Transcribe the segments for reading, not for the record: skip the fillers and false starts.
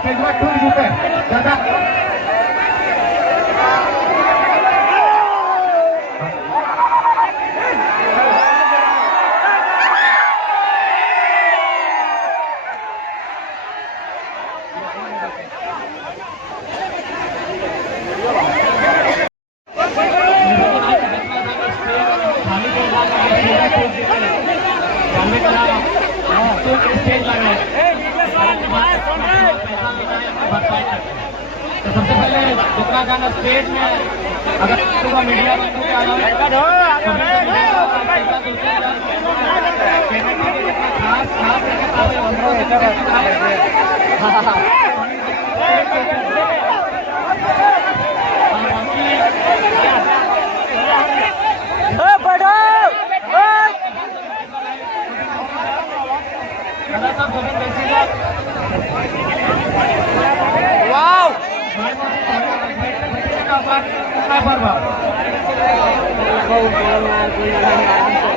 स्टेजवर ठेवून घेतोय दादा. तो सबसे पहले जितना गाना स्टेज में अगर मीडिया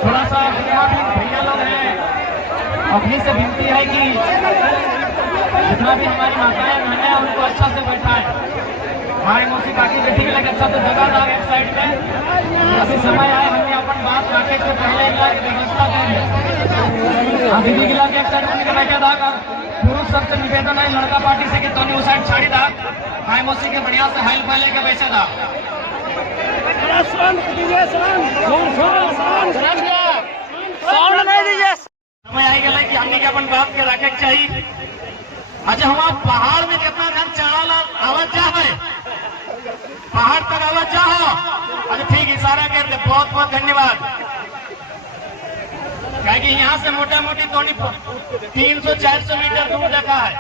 थोड़ा सा भैया लोग हैं, अपनी से विनती है कि जितना भी हमारी माताएं बहनें हैं उनको अच्छा से बैठाएं. हमारी मौसी काकी बेटी के लगे अच्छा तो जगह था एक साइड में. अभी समय आए हमने अपन बात काटे से पहले व्यवस्था करेंगे. हाँ दीदी के लगे एक साइड में निकल क्या था. पुरुष सबसे निवेदन है लड़का पार्टी से कि तोनी उस साइड छाड़ी था. माई मौसी के बढ़िया से हाइल पहले के वैसे था. समय आई गया कि हमने के अपन बात के रखे चाहिए. अच्छा हम पहाड़ में कितना जन चढ़ा आवाज जा है, पहाड़ तक आवाज जा हो. अच्छा ठीक इशारा कर दे. बहुत बहुत धन्यवाद. क्या कि यहाँ से मोटा मोटी तो 300-400 मीटर दूर देखा है.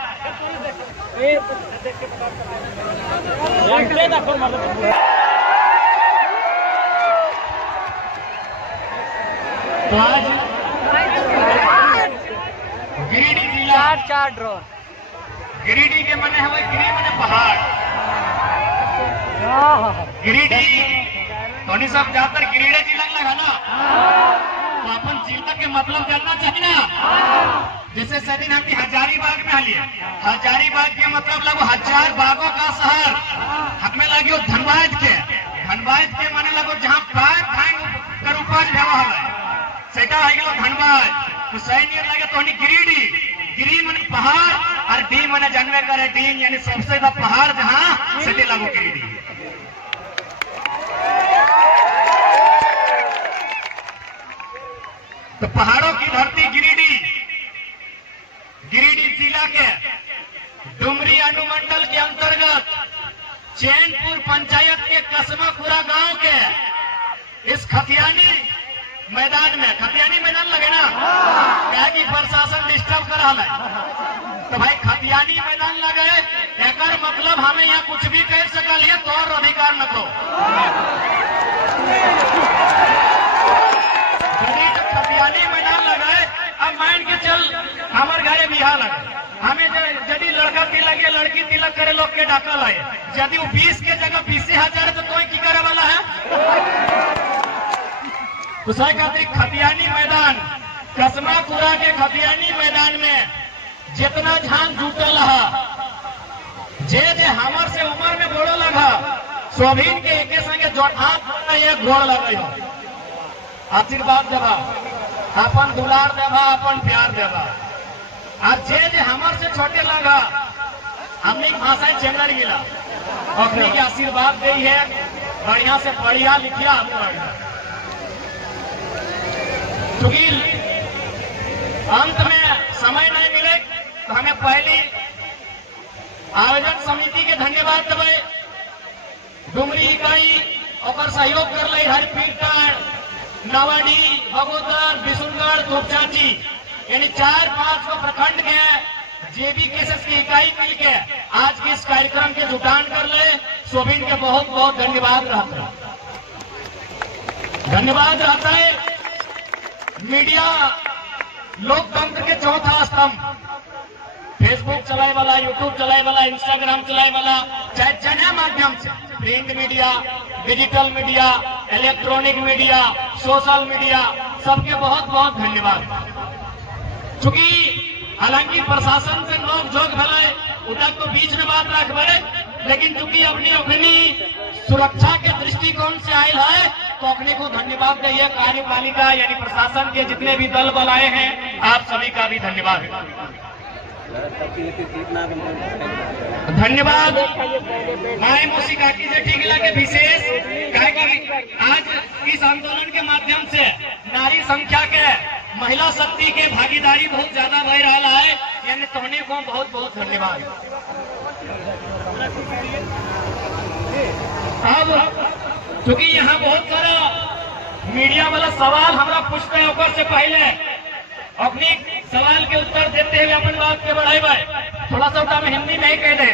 तो आज गिरिडीह जिला गिरिडीह के मने हमें गिरी मने पहाड़. गिरिडीह तो सब जाकर गिरिडीह जिला लगा ना. तो अपन जिला के मतलब जानना चाहिए ना. जैसे सदी हम हजारीबाग में लिया. हजारीबाग के मतलब लगो 1000 बागों का शहर. हमें लगे धनबाद के माने लगो जहाँ बाग कर उपज भेवा है सेटा है धनबाद. तो सही नहीं लगे तो गिरिडीह. गिरी माने पहाड़ और डी माने जानवे करे डी यानी सबसे ज्यादा पहाड़ जहाँ सेटे लगो गिरिडीह. तो पहाड़ों की धरती गिरिडीह. गिरिडीह जिला के डुमरी अनुमंडल के अंतर्गत चैनपुर पंचायत के कसमापुरा गांव के इस खतियानी मैदान लगे ना. क्या कि प्रशासन डिस्टर्ब कर रहा है. तो भाई खतियानी मैदान लगे एकर मतलब हमें यहाँ कुछ भी कह सकल तो और अधिकार न दो. खतियानी मैदान लगे. अब मान के चल हमारे घरे बिहार लगे. हमें यदि लड़का तिलक या लड़की तिलक करे लोग के डाका लाए. यदि वो 20 के जगह 20,000 तो कोई की करे वाला है. तो सही खातिर खतियानी मैदान कसमापुरा के खतियानी मैदान में जितना झान जुटल है जे हमर से उम्र में गोड़ो लगा सोभिन के एके संगे एक घोड़ लगे हो. आशीर्वाद देवा अपन दुलार देवा अपन प्यार देवा. और जे हमर से छोटे लगा हमने भाषा चेंगर गिला अपनी के आशीर्वाद दे है. बढ़िया से पढ़िया लिखिया क्योंकि अंत में समय नहीं मिले तो हमें पहली आयोजक समिति के धन्यवाद देवे. डुमरी इकाई और सहयोग कर ले हरिपीर नवाडी बगोदर बिशुनगढ़ तोपचाची यानी 4-5 को प्रखंड के जेबी केसेस की इकाई मिलके आज के इस कार्यक्रम के जुटान कर ले. सोबिन के बहुत बहुत धन्यवाद रहता है. धन्यवाद रहता है. मीडिया लोकतंत्र के चौथा स्तंभ. फेसबुक चलाए वाला, यूट्यूब चलाए वाला, इंस्टाग्राम चलाए वाला, चाहे जन माध्यम से print media, digital media, electronic media, social media, सबके बहुत बहुत धन्यवाद। चूंकि हालांकि प्रशासन से नोक झोंक भले उधर तो बीच में बात रखबे, लेकिन चूंकि अपनी अपनी सुरक्षा के दृष्टिकोण से आयल है तो अपने को धन्यवाद दिए। कार्यपालिका यानी प्रशासन के जितने भी दल बल आए हैं, आप सभी का भी धन्यवाद। धन्यवाद माए मौसी काकी जे ठीक लगे विशेष कि आज इस आंदोलन के माध्यम से नारी संख्या के, महिला शक्ति के भागीदारी बहुत ज्यादा बढ़ रहा है, यानी तोहने को बहुत बहुत धन्यवाद। अब क्योंकि यहाँ बहुत सारा मीडिया वाला सवाल हमरा पूछते हैं, ओकर से पहले अपनी सवाल के उत्तर देते हुए अपन बात के बढ़ाए थोड़ा सा हम हिंदी में ही कह दे,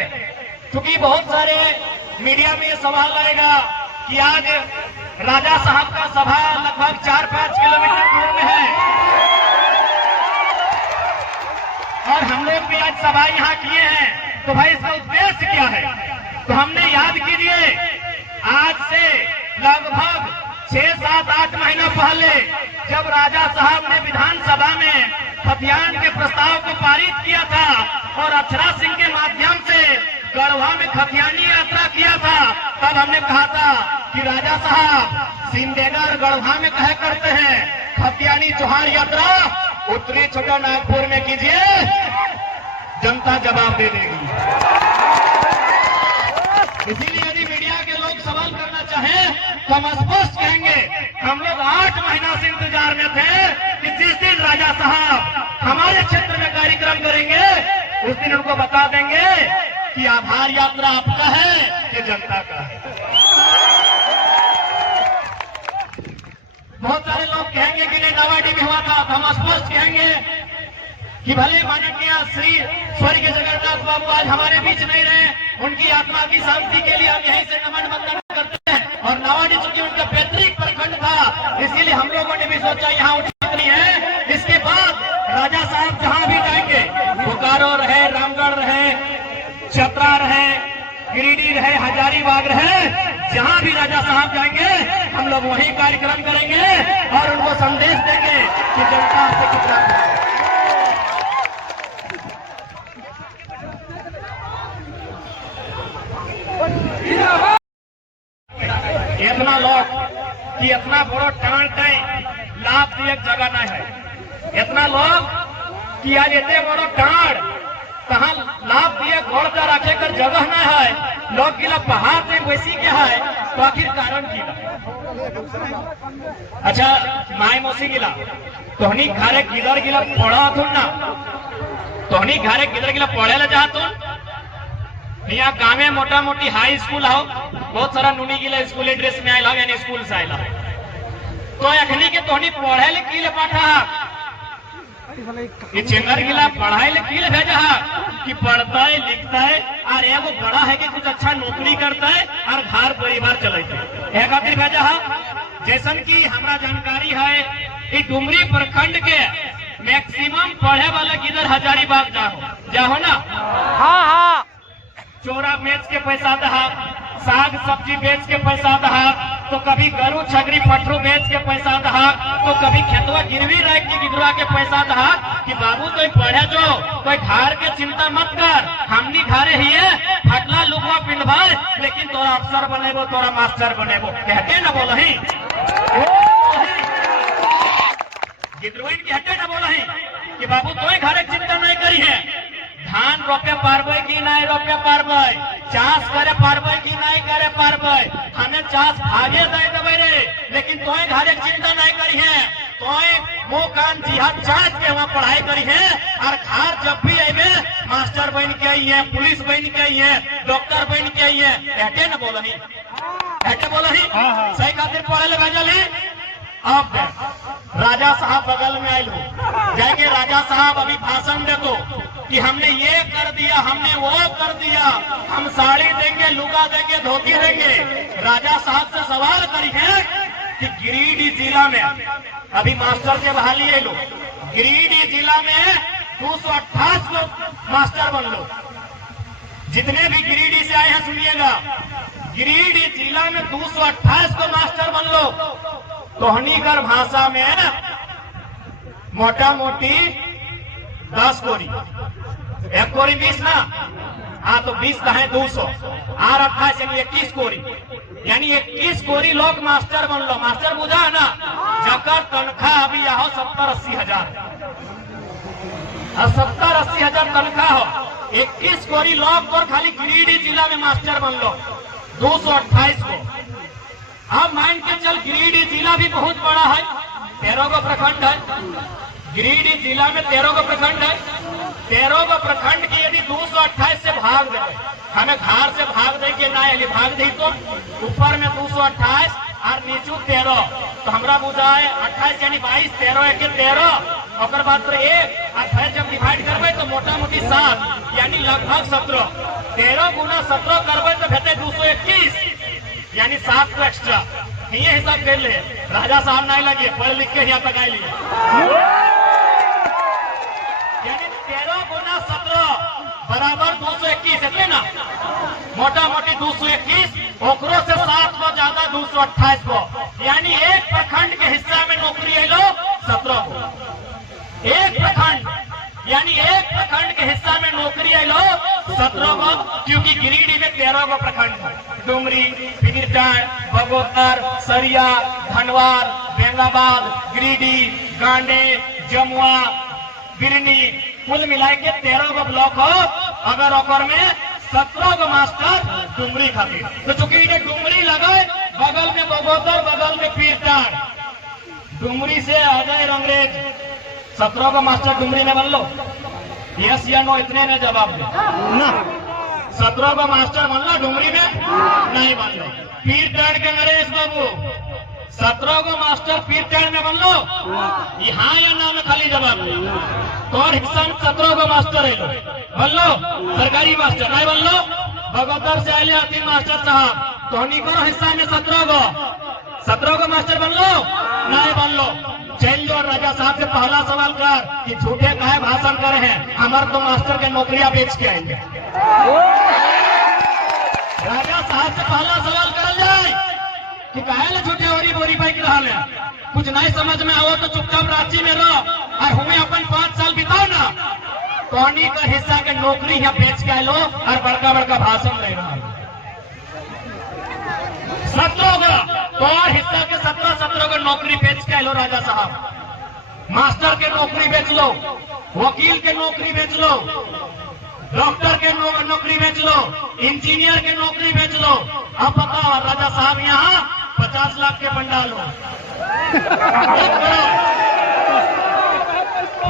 क्योंकि बहुत सारे मीडिया में ये सवाल आएगा कि आज राजा साहब का सभा लगभग 4-5 किलोमीटर दूर में है और हम लोग भी आज सभा यहाँ किए हैं, तो भाई इसका उद्देश्य क्या है? तो हमने याद कीजिए, आज से लगभग 6-7-8 महीना पहले जब राजा साहब ने विधानसभा में खतियान के प्रस्ताव को पारित किया था और अक्षरा सिंह के माध्यम से गढ़वा में खतियानी यात्रा किया था, तब हमने कहा था कि राजा साहब सिमडेगा गढ़वा में कहा करते हैं, खतियानी जोहार यात्रा उत्तरी छोटा नागपुर में कीजिए, जनता जवाब दे देगी। इसीलिए यदि मीडिया के लोग सवाल करना चाहें तो हम स्पष्ट कहेंगे, हम लोग 8 महीना से इंतजार में थे कि जिस दिन राजा साहब हमारे क्षेत्र में कार्यक्रम करेंगे उस दिन उनको बता देंगे कि आभार यात्रा आपका है कि जनता का है। बहुत सारे लोग कहेंगे कि नहीं नावाडी में हुआ था, तो हम स्पष्ट कहेंगे कि भले माननीय श्री स्वर्गीय जगन्नाथ बाबू आज हमारे बीच नहीं रहे, उनकी आत्मा की शांति के लिए हम यहीं से नमन वंदन करते हैं। और नावाडी चूंकि उनका पैतृक प्रखंड था, इसीलिए हम लोगों ने भी सोचा यहाँ उठनी है। इसके बाद राजा साहब जहाँ भी जाएंगे, बोकारो रहे, रामगढ़ रहे, चतरा रहे, गिरिडीह रहे, हजारीबाग रहे, जहाँ भी राजा साहब जाएंगे हम लोग वहीं कार्यक्रम करेंगे और उनको संदेश देंगे कि जनता आपसे कितना। इतना लोग कि इतना बड़ो टांट है, लाभ दिए जगह नहीं है। इतना लोग कि आज इतने बड़ो टांट कहा लाभ दिए घोड़ जा रखे कर जगह न है, लोग गिला पहाड़ में वैसी क्या है, तो आखिर कारण गिला। अच्छा माए मौसी गिला तोहनी घरे किधर गिला पढ़ा थू ना, तोहनी घरे किधर गिला पढ़े ला जा तू यहाँ गाँव में मोटा मोटी हाई स्कूल हो, बहुत सारा नुनी गिला स्कूल ड्रेस में आयला यानी स्कूल से आयला, तो अखनी के तोहनी पढ़े ले की पाठा ये चेंगर गिला पढ़ाई ले की भेजा कि पढ़ता है लिखता है और एगो बड़ा है कि कुछ अच्छा नौकरी करता है और घर परिवार चलता है, खातिर भेजा है। जैसन की हमारा जानकारी है डुमरी प्रखंड के मैक्सिमम पढ़े वाला किधर हजारीबाग जाहो ना। हाँ हाँ, चोरा बेच के पैसा दहा, साग सब्जी बेच के पैसा दहा, तो कभी गरु छगरी पटरू बेच के पैसा दहा, तो कभी खेतवा गिरवी रख के गिरवा के पैसा दहा कि बाबू तो पढ़े जो कोई घर के चिंता मत कर, हमनी घरे ही है फटला लुकवा पिंडवाए, लेकिन तोरा अफसर बनेबो तोरा मास्टर बनेबो कहते न बोल ही गिरवाइन कहते न बोल ही कि बाबू तो घरे चिंता नहीं करी है, धान रोपे पारबे कि नहीं रोपे पारबे, चाष करे पारबे कि नहीं करे पारबे, हमें चाष भागे दे देवे रे, लेकिन तोय घरे चिंता नहीं करी है, तोय मुंह कान जिहाद चाट के वहाँ पढ़ाई करी है और घर जब भी आए मास्टर बन के आई है, पुलिस बन के आई है, डॉक्टर बन के आई है, ऐसे न बोलही ऐसे बोलही सही खातिर पढ़े ले भेजल ही। अब राजा साहब बगल में आये हो जाएंगे, राजा साहब अभी भाषण दे दो कि हमने ये कर दिया, हमने वो कर दिया, हम साड़ी देंगे, लुगा देंगे, धोती देंगे। राजा साहब से सवाल करी है कि गिरिडीह जिला में अभी मास्टर के बहाली है लोग, गिरिडीह जिला में 228 लोग मास्टर बन लो, जितने भी गिरिडीह से आए हैं सुनिएगा, गिरिडीह जिला में 228 को मास्टर बन लो। तोहनीकर भाषा में मोटा मोटी 10 कोरी, 1 कोरी 20 ना, हाँ तो 20 का है 200 और 28 यानी 21 कोरी, यानी 21 कोरी लोग मास्टर बन लो। मास्टर बुझा है ना, जकर तनख्वाह अभी आओ 70-80 हजार, 70-80 हजार तनख्वाह हो। 21 कोरी लोग और खाली गिरिडीह जिला में मास्टर बन लो 228 को। अब मान के चल गिरिडीह जिला भी बहुत बड़ा है, 13 को प्रखंड है। गिरिडीह जिला में 13 को प्रखंड है। 13 को प्रखंड की यदि 228 से भाग दे, हमें घर से भाग दे के ना यदि भाग दे तो ऊपर में 228 और नीचू 13, तो हमरा बुझा है 28 यानी 22, 13 एक 13 और बाद पर 1 और जब डिवाइड करबे तो मोटा मोटी 7 यानी लगभग 17। 13 गुना 17 करबे तो भेटे 221 यानी 7 को एक्स्ट्रा। ये हिसाब कर ले, राजा साहब नहीं लगे पढ़ लिख के यहाँ तक आई लिए, यानी 13 गुना 17 बराबर 221 है ना, मोटा मोटी 221 ओकरो से 7 को ज्यादा 228 को, यानी एक प्रखंड के हिस्सा में नौकरी है लो 17 को। एक प्रखंड यानी एक प्रखंड के हिस्सा में नौकरी है लो 17 को, क्योंकि गिरिडीह में 13 को प्रखंड है। डुमरी, बिगिरटांड, बगोदर, सरिया, धनवार, बेंगाबाद, गिरिडीह, गांडे, जमुआ, बिरनी, कुल मिला के 13 को ब्लॉक हो। अगर ओकर में 17 को मास्टर डुमरी खातिर, तो चूंकि डुमरी लगे बगल में बगोदर, बगल में पीरटांड, डुमरी से अजय अंग्रेज 17 को मास्टर डुमरी में बन लो। यस या नो इतने ने जवाब दे ना। 17 को मास्टर बन लो, डुमरी में नहीं बन लो। पीरटांड के नरेश बाबू 17 को मास्टर पीरटांड में बन लो, यहाँ या ना में खाली जवाब दे। तो और हिस्सा में 17 को मास्टर है लो बन लो, सरकारी मास्टर नहीं बन लो। बगोदर से आए आती मास्टर साहब, तो को हिस्सा में 17 को मास्टर बन लो, नहीं बन लो। चल जो राजा साहब से पहला सवाल कर कि झूठे काहे भाषण करे हैं, हमारे तो मास्टर के नौकरियां बेच के आएंगे। राजा साहब से पहला सवाल कर जाए कि काहे झूठे ओरी बोरी पाई के रहा है, कुछ नहीं समझ में आओ तो चुपचाप रांची में रहो और हमें अपन 5 साल बिताओ ना। कौनी का हिस्सा के नौकरी यहाँ बेच के लो और बड़का बड़का भाषण ले रहा है। 17 को और हिस्सा के 17 को नौकरी बेच के लो राजा साहब। मास्टर के नौकरी बेच लो, वकील के नौकरी बेच लो, डॉक्टर के नौकरी बेच लो, इंजीनियर के नौकरी बेच लो। अब बताओ राजा साहब यहाँ 50 लाख के पंडाल हो,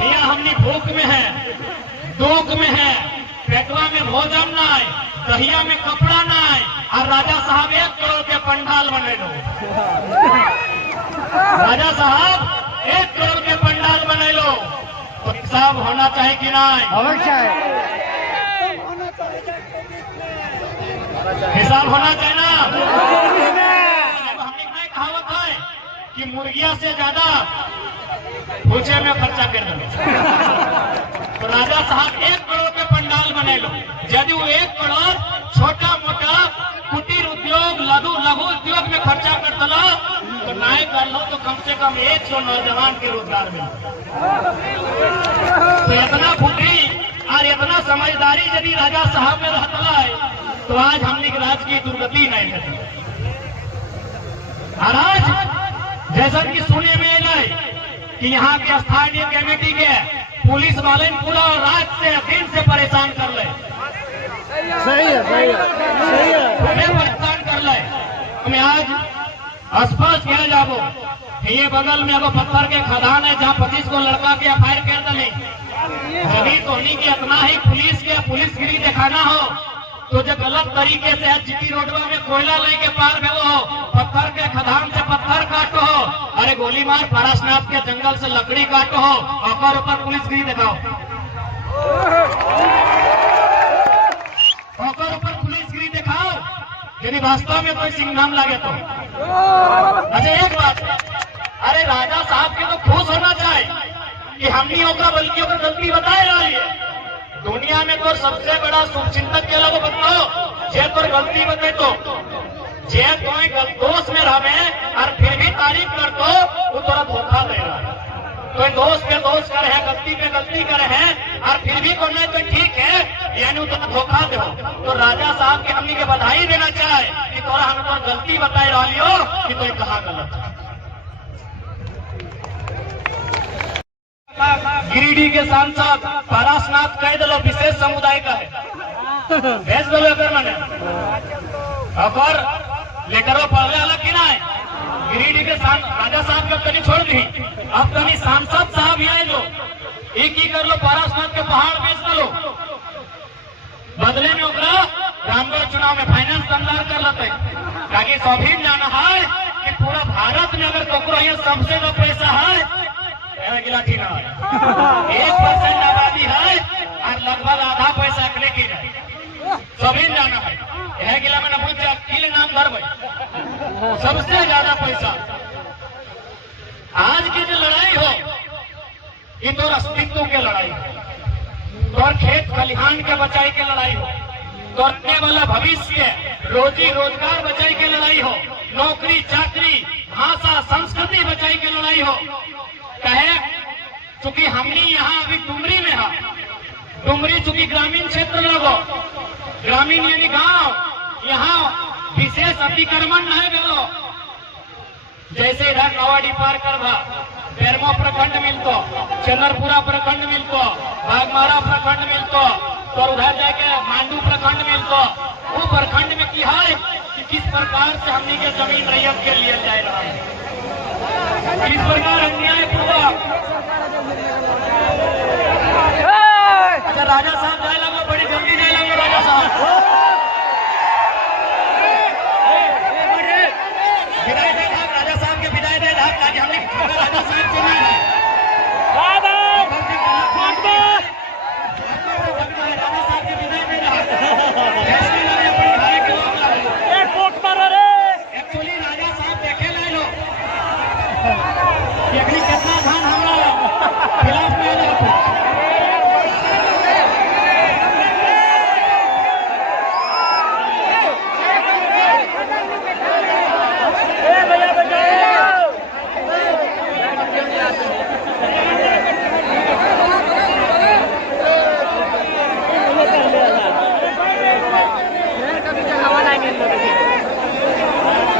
यहाँ हमनी भूख में है, दुख में है, पेटवा में भोजन ना है, दहिया में कपड़ा ना है, और राजा साहब 1 करोड़ के पंडाल बने लो। राजा साहब 1 करोड़ के पंडाल बने लो, तो हिसाब होना चाहिए कि नहीं? हिसाब होना चाहिए ना। हमने क्या कहावत है कि मुर्गिया से ज्यादा भूचे में खर्चा कर दो। तो राजा साहब 1 करोड़ के पंडाल बने लो। यदि वो 1 करोड़ छोटा मोटा कुटीर उद्योग, लघु उद्योग में खर्चा कर दो तो नहीं कर लो तो कम से कम 100 नौजवान के रोजगार मिले। तो इतना बुद्धि और इतना समझदारी यदि राजा साहब में रहता है तो आज हमने राज्य की दुर्गति नहीं है। और आज जैसा कि सुने में आए कि यहाँ के स्थानीय कमेटी के पुलिस वाले पूरा रात से दिन से परेशान कर ले। सही है परेशान कर ले। हमें आज स्पष्ट कह जाबो ये बगल में अब पत्थर के खदान है जहाँ 25 को लड़का के एफआईआर कर दली। यदि तो नहीं कि इतना ही पुलिसगिरी दिखाना हो तो जो गलत तरीके से जीटी रोडवा में कोयला लेके पार में वो पत्थर के खदान से पत्थर काटो हो, अरे गोली मार पारसनाथ के जंगल से लकड़ी काटो हो और ऊपर पुलिसगिरी दिखाओ, ऊपर पुलिसगिरी दिखाओ यदि वास्तव में कोई सिंघम लगे तो। अच्छा एक बात, अरे राजा साहब के तो खुश होना चाहिए कि हमनी होगा बल्कि गलती बताए रही है। दुनिया में तो सबसे बड़ा शुभचिंतक के लोग बताओ जे तोर गलती बते तो जे तोय दोष में रहे और फिर भी तारीफ कर तो वो तोरा धोखा दे रहा है। कोई दोस्त पे दोस्त करे है, गलती पे गलती करे है और फिर भी कोई तो ठीक है, यानी वो तो धोखा दो। तो राजा साहब के हमनी के बधाई देना चाहे कि तोरा हम तो गलती बताई रही हो कि कोई कहा गलत है। गिरिडीह के सांसद पारसनाथ कह दिलो विशेष समुदाय का है, भेज दो अगर मैंने और लेकर पढ़ने अलग की ना है। गिरिडीह के राजा साहब का कभी छोड़ दी, अब कभी सांसद साहब ही आए लो, एक ही कर लो, पारसनाथ के पहाड़ बेच दो, बदले में ओकरा रामगढ़ चुनाव में फाइनेंस दमदार कर लेते, ताकि सभी जाना है कि पूरा भारत में अगर ककरो यहाँ सबसे जो पैसा है गिलाठी ना है, 1% आबादी है और लगभग आधा पैसा अकले की है, सभी जाना है। यह गिला में न पूछ अकेले नाम धर भाई सबसे ज्यादा पैसा। आज की जो लड़ाई हो ये तो अस्तित्व की लड़ाई हो, तो खेत खलिहान के बचाई के लड़ाई हो, तो आने वाला भविष्य रोजी रोजगार बचाई के लड़ाई हो, नौकरी चाकरी भाषा संस्कृति बचाई के लड़ाई हो। कहे चूंकि हमने यहाँ अभी डुमरी में है, डुमरी चूंकि ग्रामीण क्षेत्र में हो, ग्रामीण यानी गांव, यहाँ विशेष अतिक्रमण नहीं मिलो, जैसे इधर नवाडी पार कर बेरमो प्रखंड मिलतो, चंद्रपुरा प्रखंड मिलतो, बागमारा प्रखंड मिलतो, और उधर जाके मांडू प्रखंड मिलतो। वो प्रखंड में की है कि किस प्रकार से हमने के जमीन रैयत के लिए जाए रहा है, किस प्रकार अन्याय पूर्वक। अच्छा राजा साहब जाए लगे, बड़ी जल्दी जाए लगे राजा साहब, विदाई दे धाक राजा साहब के, विदाई दे धाक, ताकि हमने राजा साहब सुना है राजा साहब के विदाई दे धाक एक्चुअली राजा साहब देखे ले लो कितना धान हमारा खिलाफ में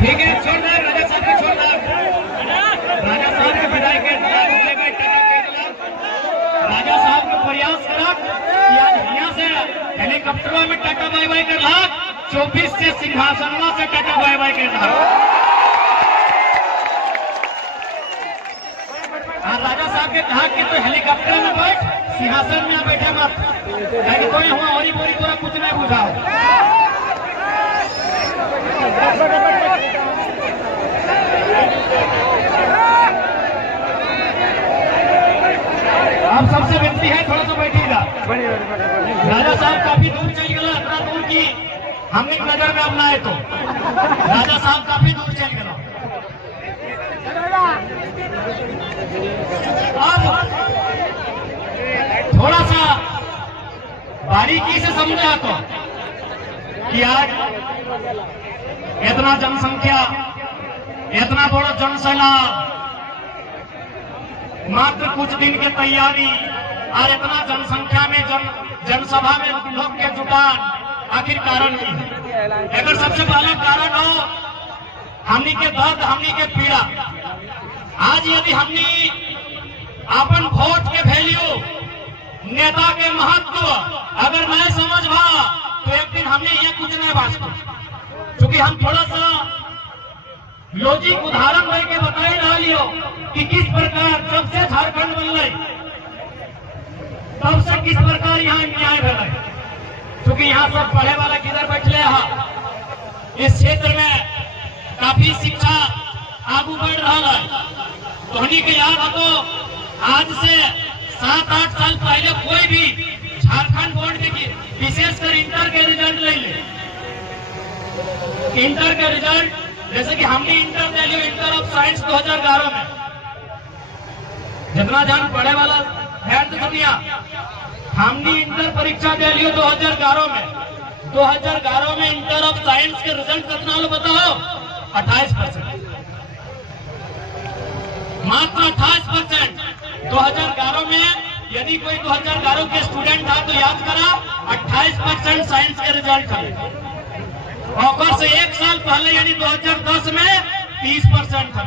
ठीक है, छोड़ दे राजा साहब को, छोड़ दे राजा साहब के विदाई के राजा साहब को प्रयास करा कि आज यहाँ से हेलीकॉप्टरों में टाटा बाय बाय कर रहा, 24 से सिंहासनवा से टाटा बाय बाय कर रहा। राजा साहब के कहा कि तो हेलीकॉप्टर में बैठ, सिंहासन में बैठे मत, ताकि कोई हुआ और पूरी पूरा कुछ नहीं बुझाओ। आप सबसे विनती है थोड़ा सा बैठिएगा। राजा साहब काफी दूर चल गया, इतना दूर की हमने नजर में अपना है, तो राजा साहब काफी दूर चल गया। अब थोड़ा सा बारीकी से समझा तो कि आज इतना जनसंख्या, इतना बड़ा जनसैलाब, मात्र कुछ दिन के तैयारी और इतना जनसंख्या में जनसभा में लोग के जुटान, आखिर कारण की है? अगर सबसे पहला कारण हो हमनी के दर्द, हमनी के पीड़ा। आज यदि हमनी अपन वोट के वैल्यू, नेता के महत्व अगर नहीं समझ भा तो एक दिन हमने ये कुछ नहीं बात, क्योंकि हम थोड़ा सा लॉजिक उदाहरण लेके बताई रही हो कि किस प्रकार जब से झारखंड बन गई तब से किस प्रकार यहाँ न्याय बना, क्योंकि यहाँ सब पढ़े वाला किधर बैठले है, इस क्षेत्र में काफी शिक्षा आगू बढ़ रहा है। तो उन्हीं के याद हो तो आज से 7-8 साल पहले कोई भी झारखंड बोर्ड में विशेषकर इंटर के रिजल्ट ले ले, इंटर के रिजल्ट जैसे कि हमने inter they Leo, inter of science 2011 में, जितना जान पढ़े वाला ध्यान से सुनिया, हमने इंटर परीक्षा दे लियो 2011 में, 2011 में इंटर ऑफ साइंस के रिजल्ट कितना लो बताओ? 28%, मात्र 28%। 2011 में यदि कोई 2011 के स्टूडेंट था तो याद करा 28% साइंस के रिजल्ट था। और से एक साल पहले यानी 2010 में 30% था।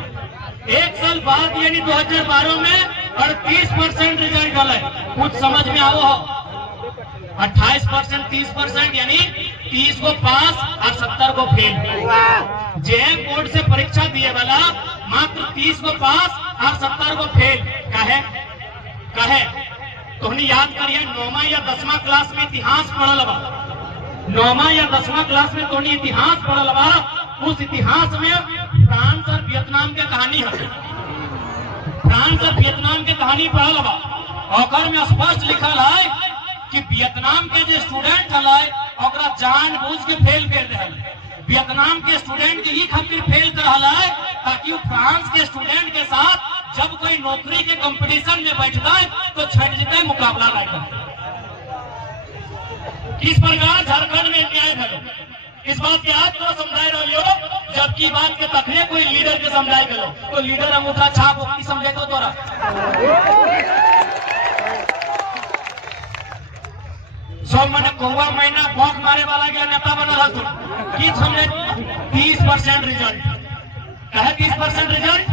एक साल बाद यानी 2012 में 38% रिजल्ट डाले। कुछ समझ में आओ? 28% 30% यानी 30 को पास और 70 को फेल। जेएम बोर्ड से परीक्षा दिए वाला मात्र 30 को पास और 70 को फेल। कहे तो याद करिए 9वां या 10वां क्लास में इतिहास पढ़ल बा। 9वां या 10वां क्लास में तो इतिहास पढ़ल बा। उस इतिहास में फ्रांस और वियतनाम के कहानी है। फ्रांस और वियतनाम के कहानी पढ़ल बा। और में स्पष्ट लिखल है कि वियतनाम के जो स्टूडेंट है जानबूझ के फेल कर रहे। वियतनाम के स्टूडेंट ही खातिर फेल कर रहा है ताकि वो फ्रांस के स्टूडेंट के साथ जब कोई नौकरी के कंपटीशन में बैठता है तो छट जीते मुकाबला नहीं करता। किस प्रकार झारखंड में न्याय है इस बात के आज तो समझाए रहो, जबकि बात के तकने कोई लीडर के समझाए गलो तो लीडर अंगूठा छाप समझे तो तोरा सब मैंने कौवा महीना भौंक मारे वाला के नेता बना की समझे 30% रिजल्ट कहे 30% रिजल्ट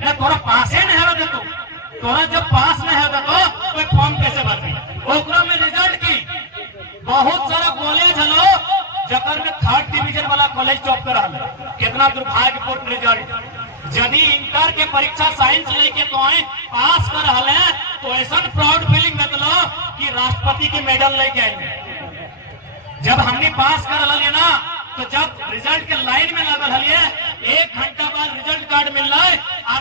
ने तोरा पासे नहीं है देखो। तोरा जब पास नहीं है देखो तो फॉर्म कैसे भरती ओकरा में रिजल्ट की बहुत सारा कॉलेज हलो जकर में 3rd डिवीजन वाला कॉलेज टॉप कर रहा है। कितना दुर्भाग्यपूर्ण रिजल्ट। यदि इंटर के परीक्षा साइंस लेके तो आए पास कर रहा है तो ऐसा प्राउड फीलिंग मतलब कि राष्ट्रपति के मेडल लेके आएंगे। जब हमने पास कर रहा है ना तो जब रिजल्ट के लाइन में लगा है 1 घंटा बाद रिजल्ट कार्ड मिल रहा है और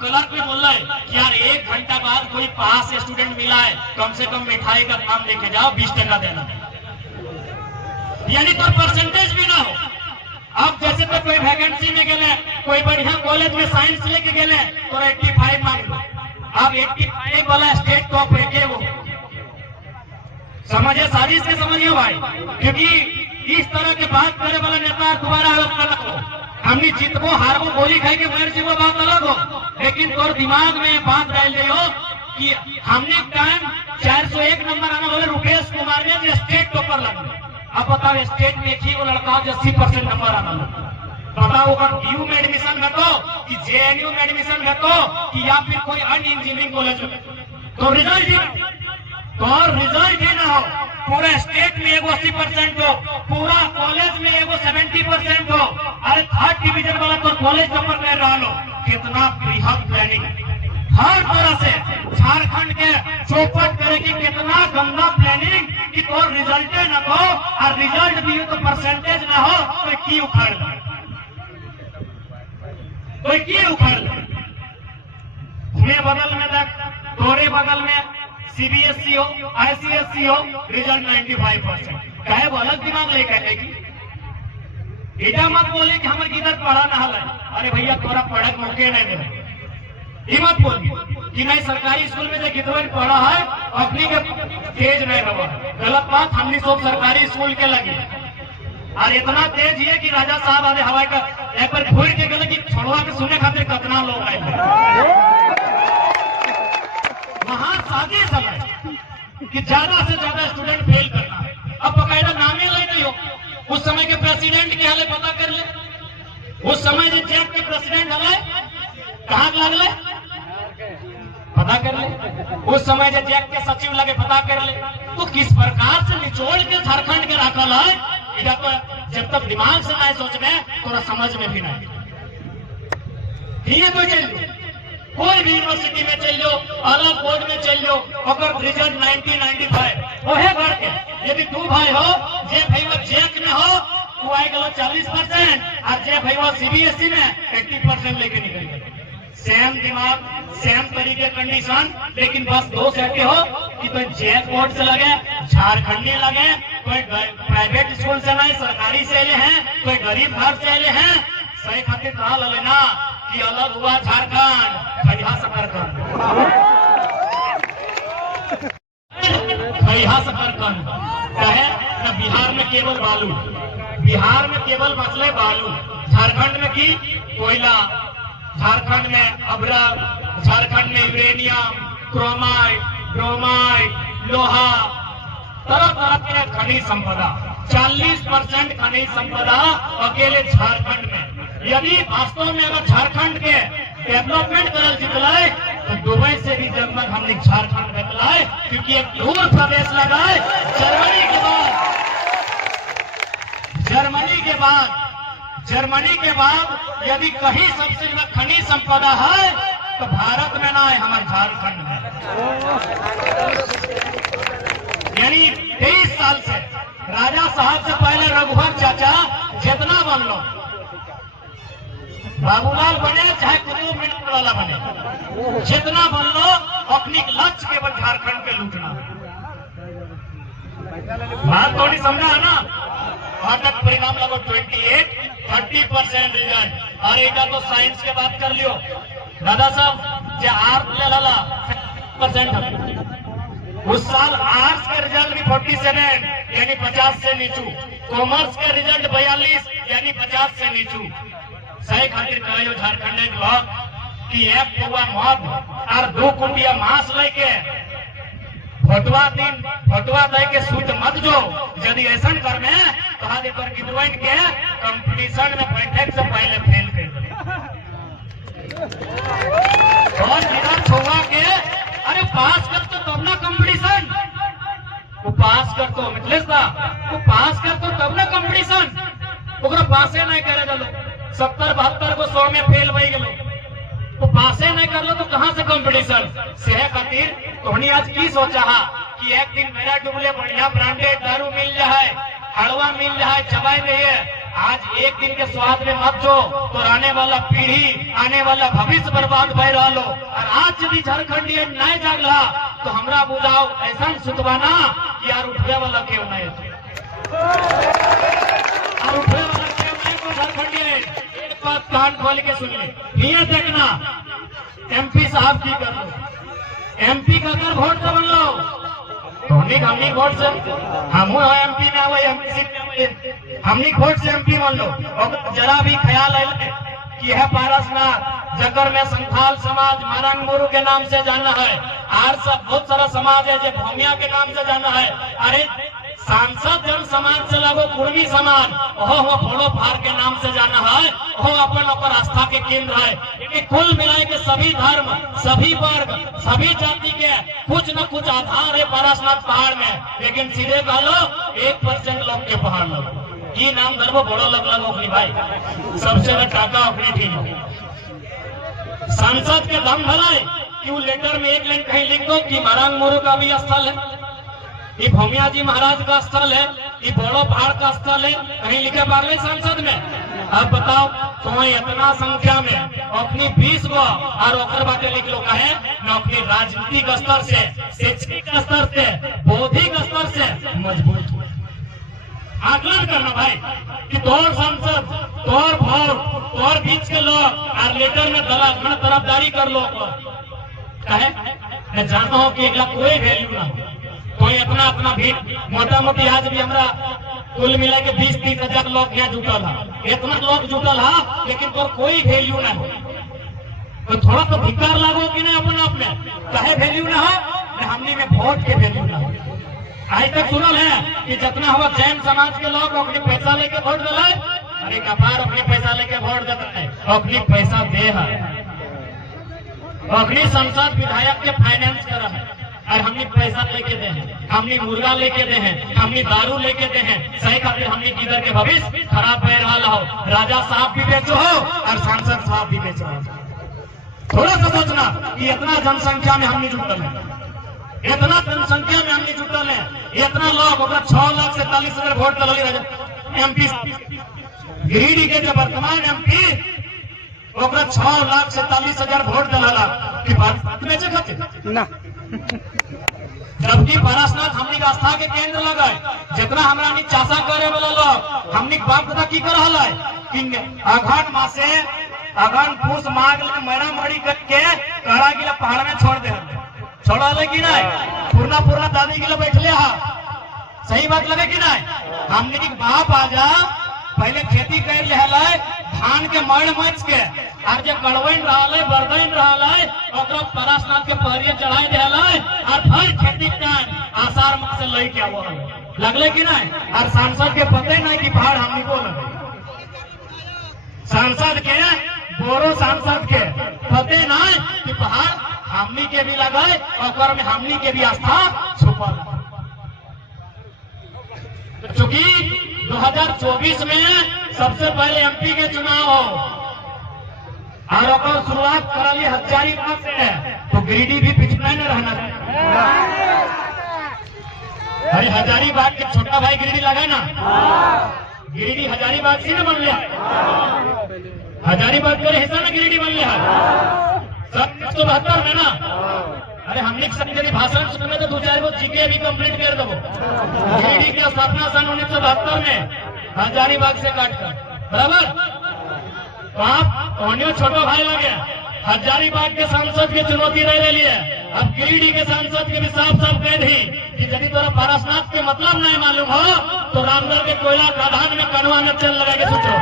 क्लर्क में बोल रहा है कि यार 1 घंटा बाद कोई पास स्टूडेंट मिला है कम से कम मिठाई का नाम लेके जाओ 20 टका देना, यानी तो परसेंटेज भी ना हो। अब जैसे तो कोई वैकेंसी में गए कोई बढ़िया कॉलेज में साइंस लेके गए तो 85 मांग लो। अब 85 वाला स्टेट टॉप है वो समझे साजिश से समझिए भाई, क्योंकि इस तरह के बात करे वाला नेता दोबारा अलग हो। हमने जीतबो हारबो गोली खाई के मर जीवो बात अलग हो, लेकिन तोर दिमाग में बात डाल दे हो कि हमने टाइम 401 नंबर आने वाले रुपेश कुमार ने स्टेट टॉपर लगा। अब बताओ स्टेट में एक ही वो लड़का जो 80% नंबर आना बताओ यू में एडमिशन घटो कि जेएनयू में एडमिशन घटो कि या फिर कोई अन्य इंजीनियरिंग कॉलेज में तो रिजल्ट ही ना हो। पूरा स्टेट में एगो 80% हो, पूरा कॉलेज में एगो 70% हो। अरे 3rd डिवीजन वाला तो कॉलेज नंबर ले रहा लो। कितना बृहद प्लानिंग हर तरह से झारखंड के चौपट करे की कितना गंदा प्लानिंग कि तो रिजल्ट न हो और रिजल्ट भी हो तो परसेंटेज ना हो तो की उखाड़ दे कोई की उखाड़ दे। मेरे बगल में देख तोरे बगल में सीबीएसई हो आईसीएसई हो रिजल्ट 95%। कहे वो अलग दिमाग ले कहते कि इटा मत बोले कि हमारे किधर पढ़ा ना है। अरे भैया तोरा पढ़े मौके नहीं दे ये मत बोलिए कि नहीं सरकारी स्कूल में जो कितना पढ़ा है अपनी के तेज नहीं रहा। गलत बात। हमने सब सरकारी स्कूल के लगे और इतना तेज है कि राजा साहब आधे हवाई का एक बार घूर के गले कि छोड़वा के सुनने खातिर कितना लोग आए वहां साजिश समय कि ज्यादा से ज्यादा स्टूडेंट फेल करना। अब बकायदा नामे ले नहीं हो। उस समय के प्रेसिडेंट के हाले पता कर ले। उस समय जो जेब के प्रेसिडेंट हले कहाँ लगले पता कर ले। उस समय जो जेब के सचिव लगे पता कर ले। तो किस प्रकार से निचोड़ के झारखंड के रखल है इधर तो जब तक दिमाग से नहीं सोच में थोड़ा समझ में भी नहीं ठीक है। तो चल कोई भी यूनिवर्सिटी में चल लो अलग बोर्ड में चल लो अगर रिजल्ट 90-95 वही भर के यदि 2 भाई हो जे भाई वो जेक में हो वो आए गलो 40% और जे भाई वो सीबीएसई में 80% लेके निकल गए। सेम दिमाग सेम तरीके कंडीशन लेकिन बस 2 सेटे हो कि तो जेक बोर्ड से लगे झारखंडी लगे कोई प्राइवेट स्कूल से नहीं सरकारी से ले हैं कोई गरीब घर से ले हैं। सही खातिर कहा लेना कि अलग हुआ झारखंड खैहा सकरकंद कहे ना बिहार में केवल बालू, बिहार में केवल मसले बालू, झारखंड में की कोयला, झारखंड में अभ्रक, झारखंड में यूरेनियम, क्रोमाइट, ब्रोमाइट, लोहा, तरह तरह के खनिज संपदा, 40% खनिज संपदा अकेले झारखंड में। यदि वास्तव में अगर झारखंड के डेवलपमेंट करल जितलाय तो दुबई से भी जगमग हमने झारखंड बदलाए, क्योंकि एक दूर प्रदेश लगाए जर्मनी के बाद यदि कहीं सबसे ज्यादा खनिज संपदा है तो भारत में ना है, हमारे झारखंड में। यानी 23 साल से राजा साहब से पहले रघुवर चाचा जितना बन लो, बाबूलाल बने चाहे कुतुब मीनार वाला बने, जितना बन लो, अपनी लक्ष्य केवल झारखंड पे लूटना। बात तो नहीं समझा है ना। और तक परिणाम लगो 30% रिजल्ट। और एक तो साइंस के बात कर लियो दादा साहब, जो आर्ट ले ला 50%, उस साल आर्ट्स के रिजल्ट भी 47 यानी 50 से नीचू, कॉमर्स के रिजल्ट 42 यानी 50 से नीचू। सही खातिर कहो झारखंड के लोग कि एक पौवा मद और 2 कुंडिया मांस लेके फोटवा दे के सूट मत जो, यदि ऐसा कर में तो हाथ पर गिरवाइन के कंपटीशन में बैठे से पहले फेल कर और निराश छुआ के अरे पास कर तो तब ना कंपटीशन, वो पास कर तो मिथलेश दा, वो पास कर तो तब ना कंपटीशन, ओकरा पासे नहीं करे चलो 70-72 को 100 में फेल भई गेलो, तो पासे नहीं कर लो तो कहां से कंपटीशन। सेह खातिर तोहनी आज की सोचा हा कि एक दिन मेरा डुबले बढ़िया ब्रांडेड दारू मिल जाए, हलवा मिल जाए, चबाई रही है। आज एक दिन के स्वाद में मत जो, तो आने वाला पीढ़ी, आने वाला भविष्य बर्बाद भय रहा लो। और आज यदि झारखंडी नहीं जाग रहा तो हमरा बुझाओ ऐसा सुतवाना कि यार उठने वाला क्यों नहीं, और उठने वाला क्यों नहीं को झारखंडी एक बात कान खोल के सुन ले। ये देखना एमपी साहब की कर लो, एमपी का अगर वोट से बन लो हमनी वोट से हम एमपी में आवे, एमपी सीट में आवे, हमनी वोट से एमपी बन लो। और जरा भी ख्याल है कि है पारसनाथ जकर में संथाल समाज मारंग गुरु के नाम से जाना है, और सब बहुत सारा समाज है जो भूमिया के नाम से जाना है। अरे सांसद जन समाज से लगो कुर्मी समाज, ओहो भोड़ो फार के नाम से जाना है, ओहो अपन आस्था के केंद्र है। यानी कुल मिलाए के सभी धर्म, सभी वर्ग, सभी जाति के कुछ न कुछ आधार है पारसनाथ पहाड़ में। लेकिन सीधे कह लो 1% लोग के पहाड़ लगो की नाम धर्मो बड़ो लग ओखनी भाई, सबसे ज्यादा टाका ओखनी ठीक हो। सांसद के दम भराए कि वो लेटर में एक लाइन कहीं लिख दो कि मारंग मुरु का भी स्थल है, ये भूमिया जी महाराज का स्थल है, ये बोड़ो पहाड़ का स्थल है, कहीं लिखे पार्ले सांसद में। अब बताओ तो इतना संख्या में अपनी 20 गो और ओकर बातें लिख लो कहे न अपनी राजनीतिक स्तर से, शैक्षणिक स्तर से, बौद्धिक स्तर से मजबूत हुए। आकलन करना भाई कि तोर सांसद, तोर भोट, तोर बीच के लोग और लेटर में दलाल तरफदारी कर लो कहे। मैं जानता हूँ कि एक कोई वैल्यू ना हो, कोई अपना भी मोटा मोटी आज भी हमरा कुल मिला के 20-30 हजार लोग यहाँ जुटल है, इतना लोग जुटल है, लेकिन तो कोई वैल्यू ना हो। तो थोड़ा तो धिक्कार लागो कि नहीं अपना अपने कहे वैल्यू ना हो, हमने में वोट के वैल्यू ना हो। आज तक सुनल है कि जितना हुआ जैन समाज के लोग अपने पैसा लेके वोट दिलाए, अरे कपार अपने पैसा लेके वोट देता है, अपनी पैसा दे है, अपनी संसद विधायक के फाइनेंस कर है, और हमने पैसा लेके दे हैं, हमने मुर्गा लेके दे हैं, हमने दारू लेके दे हैं। सही खातिर हमने किधर के भविष्य खराब हो रहा हो। राजा साहब भी बेचो हो और सांसद साहब भी बेचो हो। थोड़ा सा सोचना कि इतना जनसंख्या में हमने जुटल है, इतना जनसंख्या में हमने जुटल है, इतना लोग 6 लाख से 40 हजार वोट दिल एमपी गिरिडीह के जो वर्तमान एमपी 6 लाख से 40 हजार वोट दिला कि भारत बेचे खातिर ना, जबकि पारसनाथ हमनी आस्था के केंद्र लगाए। जितना हमरा चाषा करे वाला लोग हमनी बाप दादा की कर रहा है कि अघन मासे अघन पूस माघ ले मरा मरी करके कड़ा गिला पहाड़ में छोड़ दे, छोड़ा ले कि नहीं, पूर्णा दादी गिला बैठले हा सही बात लगे कि नहीं? हमने की बाप आजा पहले खेती कर ले धान के मड़ मच के और जो कड़वैन रहा बरदैन रहा परासनाथ के पहरिया चढ़ाई दे और फिर खेती आषाढ़ मास से लई के आवो लगले कि नहीं? और सांसद के पते नहीं कि पहाड़ हमनी को लगे, सांसद के बोरो सांसद के पते नहीं कि पहाड़ हमनी के भी लगे और में हमनी के भी आस्था छुपल। चूंकि 2024 में सबसे पहले एमपी के चुनाव हो और शुरुआत करली हजारीबाग से, तो गिरिडीह भी पिछड़ा न रहना चाहिए। अरे हजारीबाग के छोटा भाई गिरिडीह लगा ना, गिरिडीह हजारीबाग से न बन लिया, हजारीबाग का हिस्सा ना गिरिडीह बन लिया सब 1972 में ना। अरे हमने संजय भाषण सुनने तो 2-4 गो जीके भी कंप्लीट कर दो। गिरिडीह की स्थापना सन 1972 में हजारीबाग से काटकर बराबर। तो आप छोटो भाई लगे हजारीबाग के सांसद की चुनौती रह लिए, अब गिरिडीह के सांसद के भी साफ साफ कह दी कि यदि तोरा पारसनाथ के मतलब नहीं मालूम हो तो रामगढ़ के कोयला खदान में कनवा में तेल लगा के सोचो।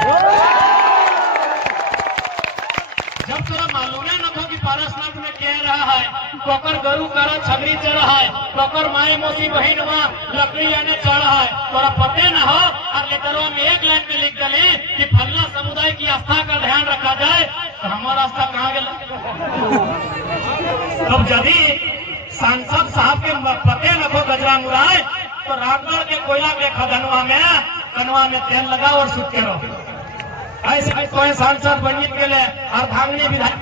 जब तोरा मालूम है न हो कि पारसनाथ में कह रहा है कोकर गरु करा छगरी चढ़ रहा है, कोकर माए मोसी बहन वहाँ लकड़ी आने चढ़ रहा है, तोरा पते न हो और लेटरवा में एक लाइन में लिख दले कि फलना समुदाय की आस्था का ध्यान रखा जाए, तो हमारा आस्था कहाँ गया? तब यदि सांसद साहब के पते न हो गजरा मुराए तो रामगढ़ के कोयला के खदनवा में कनवा में तेल लगाओ और सूत के रहो। ऐसे कोई सांसद बनिए के लिए और धांगनी विधायक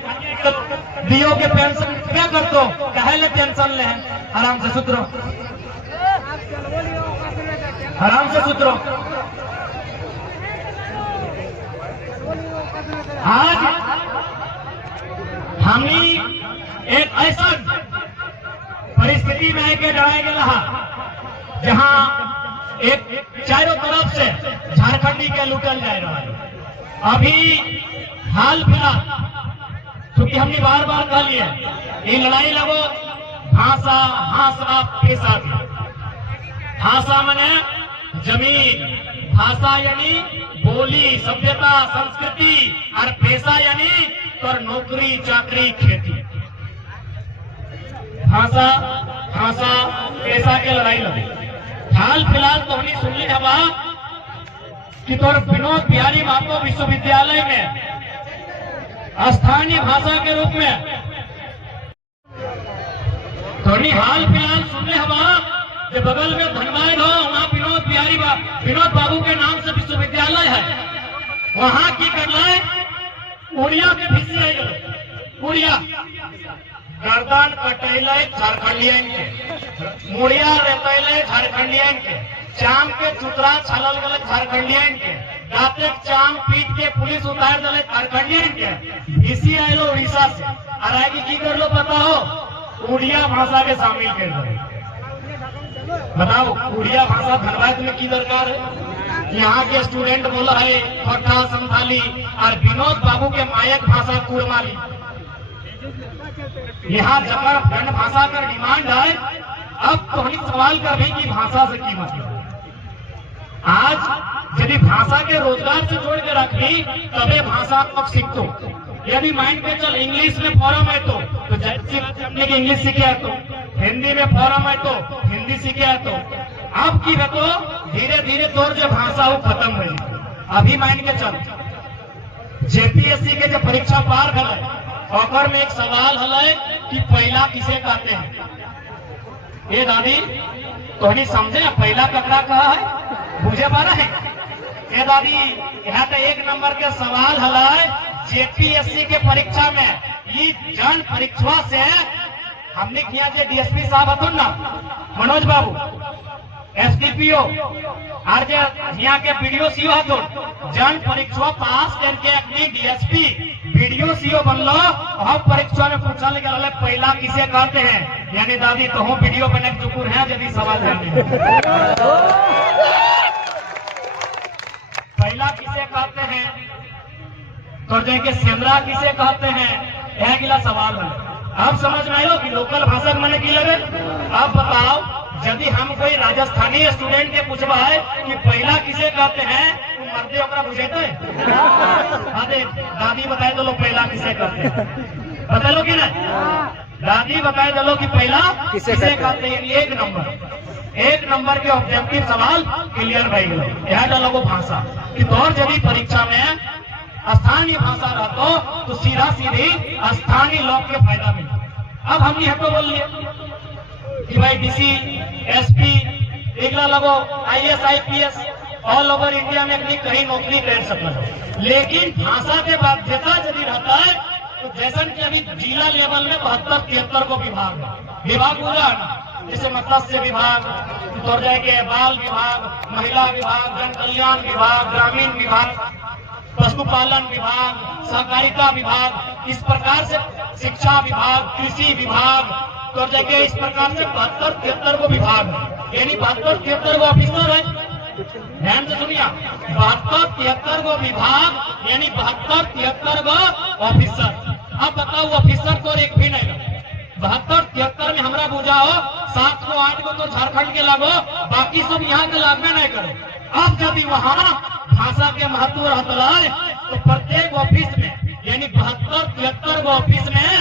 दियो के पेंशन क्या कर दो, कहे टेंशन ले, आराम से सुतरो, आराम से सुतरो। आज हमनी एक ऐसा परिस्थिति में आके डराए गया जहां एक चारों तरफ से झारखंडी के लूटल जा रहा है। अभी हाल फिलहाल क्योंकि हमने बार बार कह लिया ये लड़ाई लगो भाषा भाषा पेशा की। भाषा माने जमीन, भाषा यानी बोली सभ्यता संस्कृति, और पेशा यानी कर नौकरी चाकरी खेती। भाषा भाषा पेशा के लड़ाई लगे। हाल फिलहाल तो हमने सुन ली हवा कि तोर विनोद बिहारी महतो विश्वविद्यालय में स्थानीय भाषा के रूप में थोड़ी हाल फिलहाल सुनने हवा कि बगल में धनबाद हो वहाँ विनोद बाबू के नाम से विश्वविद्यालय है, वहाँ की करना है उड़िया के भीसी उड़िया गर्दन कटैल झारखंडियन के, मुड़िया रेतैल झारखंडियन के, चाम के चुतरा छलल गए झारखंडियन के, दाते चाम पीट के पुलिस उतार दिले झारखंडियन के, भीसी आयलो उड़ीसा से और आगे की कर लो बताओ उड़िया भाषा के शामिल कर दो। बताओ उड़िया भाषा धनबाद में की दरकार है? यहाँ के स्टूडेंट बोला है खट्टा संथाली और विनोद बाबू के मायक भाषा कुड़माली। यहाँ जबर खंड भाषा का डिमांड है। अब तो हम सवाल कर रहे कि भाषा से की मतलब आज यदि भाषा के रोजगार से जोड़ के रखी तबे भाषा आप सीखो। यदि माइंड पे चल इंग्लिश में फॉरम है तो हमने की इंग्लिश सीखे है, तो हिंदी में फॉरम है तो हिंदी सीखे है, तो अब की तो धीरे धीरे तौर जो भाषा वो खत्म हुई। अभी माइंड के चल जेपीएससी के जो परीक्षा पार है और में एक सवाल है कि पहला किसे कहते हैं? ये दादी तो नहीं समझे पहला ककड़ा कहा है मुझे पता है। ये दादी यहाँ तो एक नंबर के सवाल है जेपीएससी के परीक्षा में। ये जन परीक्षा से हमने किया जो डीएसपी साहब हतुन ना मनोज बाबू एसडीपीओ और यहाँ के बीडीओ सीओ हतुन जन परीक्षा पास करके अपनी डीएसपी बीडीओ सीओ बनलो। हम परीक्षा में पूछने के पहला किसे कहते हैं? यानी दादी तो हम वीडियो बने चुकुर है यदि सवाल जाने पहला किसे कहते हैं तो के सेंद्रा किसे कहते हैं? यह गिला सवाल है। अब समझ में आयो कि लोकल भाषा मैंने की लगे। अब बताओ यदि हम कोई राजस्थानी स्टूडेंट के पूछबा है कि पहला किसे कहते हैं तो मर्दे ओकरा बुझेते अरे दादी बताए दो लोग पहला किसे कहते हैं, बता लो कि नहीं, दादी बताए दो कि पहला किसे कहते हैं। एक नंबर के ऑब्जेक्टिव सवाल क्लियर भाई यह डालो भाषा कि तौर यदि परीक्षा में स्थानीय भाषा रहता तो सीधा सीधी स्थानीय लोग के फायदा मिले। अब हम यहाँ तो बोल लिए कि भाई डीसी एसपी एकला लगो IAS IPS all over India में अपनी कहीं नौकरी कर सकता, लेकिन भाषा के बाध्यता यदि रहता है तो जैसा कि अभी जिला लेवल में 72-73 को विभाग पूरा है ना, जैसे मत्स्य विभाग तो जाएंगे, बाल विभाग, महिला विभाग, जन कल्याण विभाग, ग्रामीण विभाग, पशुपालन विभाग, सहकारिता विभाग, इस प्रकार से शिक्षा विभाग, कृषि विभाग, तो जगह इस प्रकार से 72-73 को विभाग, यानी 72-73 को ऑफिसर है। ध्यान से सुनिए, 72-73 को विभाग यानी 72-73 को ऑफिसर। अब बताओ ऑफिसर तो एक भी नहीं, 72-73 में हमारा बुझाओ 7 को 8 को तो झारखंड के लागो, बाकी सब यहाँ के लागू नहीं करो। अब यदि वहाँ भाषा के महत्व रहता है तो प्रत्येक ऑफिस में यानी 72-73 को ऑफिस में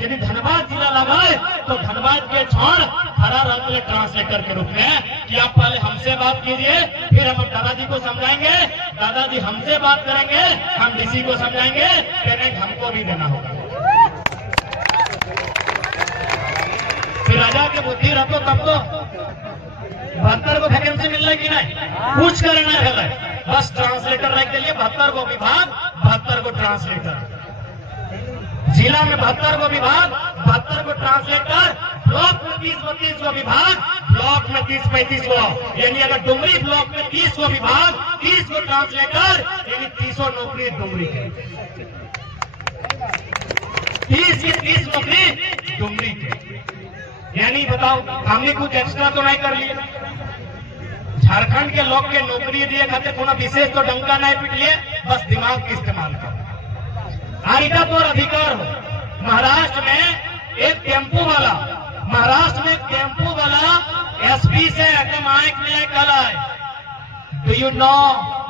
यदि धनबाद जिला लगा है तो धनबाद के छोड़ खड़ा रहते ट्रांसलेटर के रूप में कि आप पहले हमसे बात कीजिए, फिर हम दादाजी को समझाएंगे, दादाजी हमसे बात करेंगे, हम डीसी को समझाएंगे, पेमेंट हमको भी देना होगा। फिर राजा के बुद्धि रखो तब तो 72 को वैकेंसी मिल रही कि नहीं, कुछ करना है, बस ट्रांसलेटर रख के लिए 72 को विभाग, 72 को ट्रांसलेटर, जिला में 72 को विभाग, 72 को ट्रांसलेटर, ब्लॉक में 30-32 को विभाग, ब्लॉक में 30-35 को, यानी अगर डुमरी ब्लॉक में 30 को विभाग, 30 को ट्रांसलेटर, यानी 30 नौकरी डुमरी के, 30 की 30 नौकरी डुमरी के। यानी बताओ हमने कुछ एक्स्ट्रा तो नहीं कर लिया, झारखंड के लोग के नौकरी दिए खाते कोनो विशेष तो डंका नहीं पिट लिए, बस दिमाग का इस्तेमाल कर आरिता तो अधिकार हो। महाराष्ट्र में एक टेम्पो वाला एसपी से एकदम आंख में कला है, do you know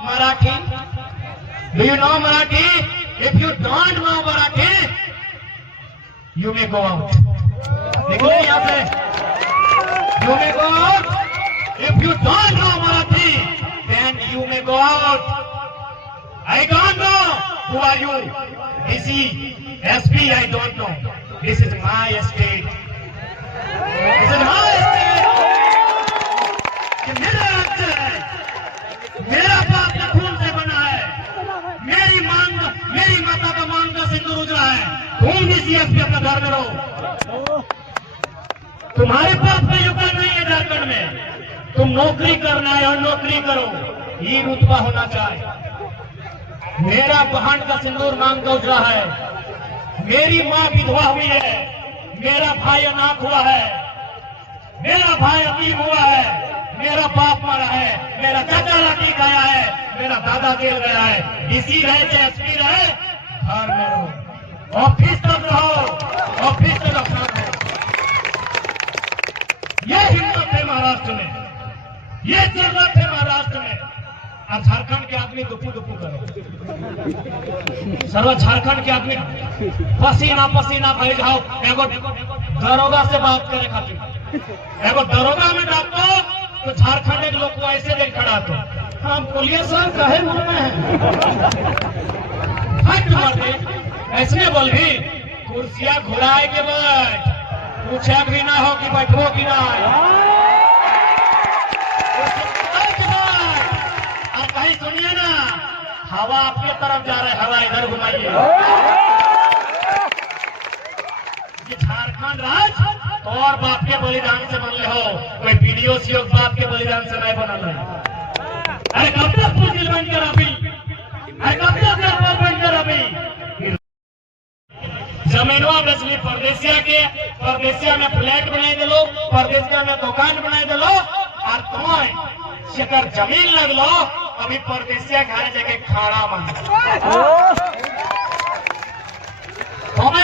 Marathi, do you know Marathi, if you don't know Marathi you may go out, देखो यहाँ पे you may go out, if you don't know Marathi then you may go out, I don't know who are you, DC, SP, I don't know. This is my state. This is my state. ये मेरा राज्य है, मेरा बाप का खून से बना है, मेरी माता का मांग का सिंदूर उजड़ा है, तुम भी CSP अपने घर में रहो, तुम्हारे पास में युवा नहीं है झारखंड में, तुम नौकरी करना है और नौकरी करो, ये रुतबा होना चाहिए। मेरा बहन का सिंदूर मांग का उजड़ा है, मेरी माँ विधवा हुई है, मेरा भाई अनाथ हुआ है, मेरा भाई अतीम हुआ है, मेरा बाप मरा है, मेरा चाचा लाठी खाया है, मेरा दादा जेल गया है, डीसी रहे चाहे एसपी रहे, घर में रहो, ऑफिस तक रहो, ऑफिस तक अपना रहो। ये हिम्मत है महाराष्ट्र में, ये जरूरत है महाराष्ट्र में। और झारखंड के आदमी दुपू करो, सर्व झारखंड के आदमी पसीना भर जाओ, एगो दरोगा से बात करे खातिर, एगो दरोगा में डाको तो झारखंड के लोग को ऐसे देख खड़ा तो हम पुलिस सर कहे बोल रहे हैं, हट मार दे, ऐसे बोल भी कुर्सियां घुराए के बैठ, पूछा भी ना हो कि बैठो कि ना, कहीं सुनिए ना, हवा आपके तरफ जा रहा है, हवा इधर घुमाइए। ये झारखंड राज्य तो और बाप के बलिदान से बन ले हो, कोई वीडियो सीओ बाप के बलिदान से नहीं बना रहे। अरे कब तक मुश्किल बनकर अभी, अरे कब तक बनकर अभी जमीनवा बेचली, परदेसिया में फ्लैट बनाई दे लो, परदेसिया में दुकान बनाई दे लो, और तुम शेकर जमीन लग लो, अभी परदेसिया खाने जगह खाना मन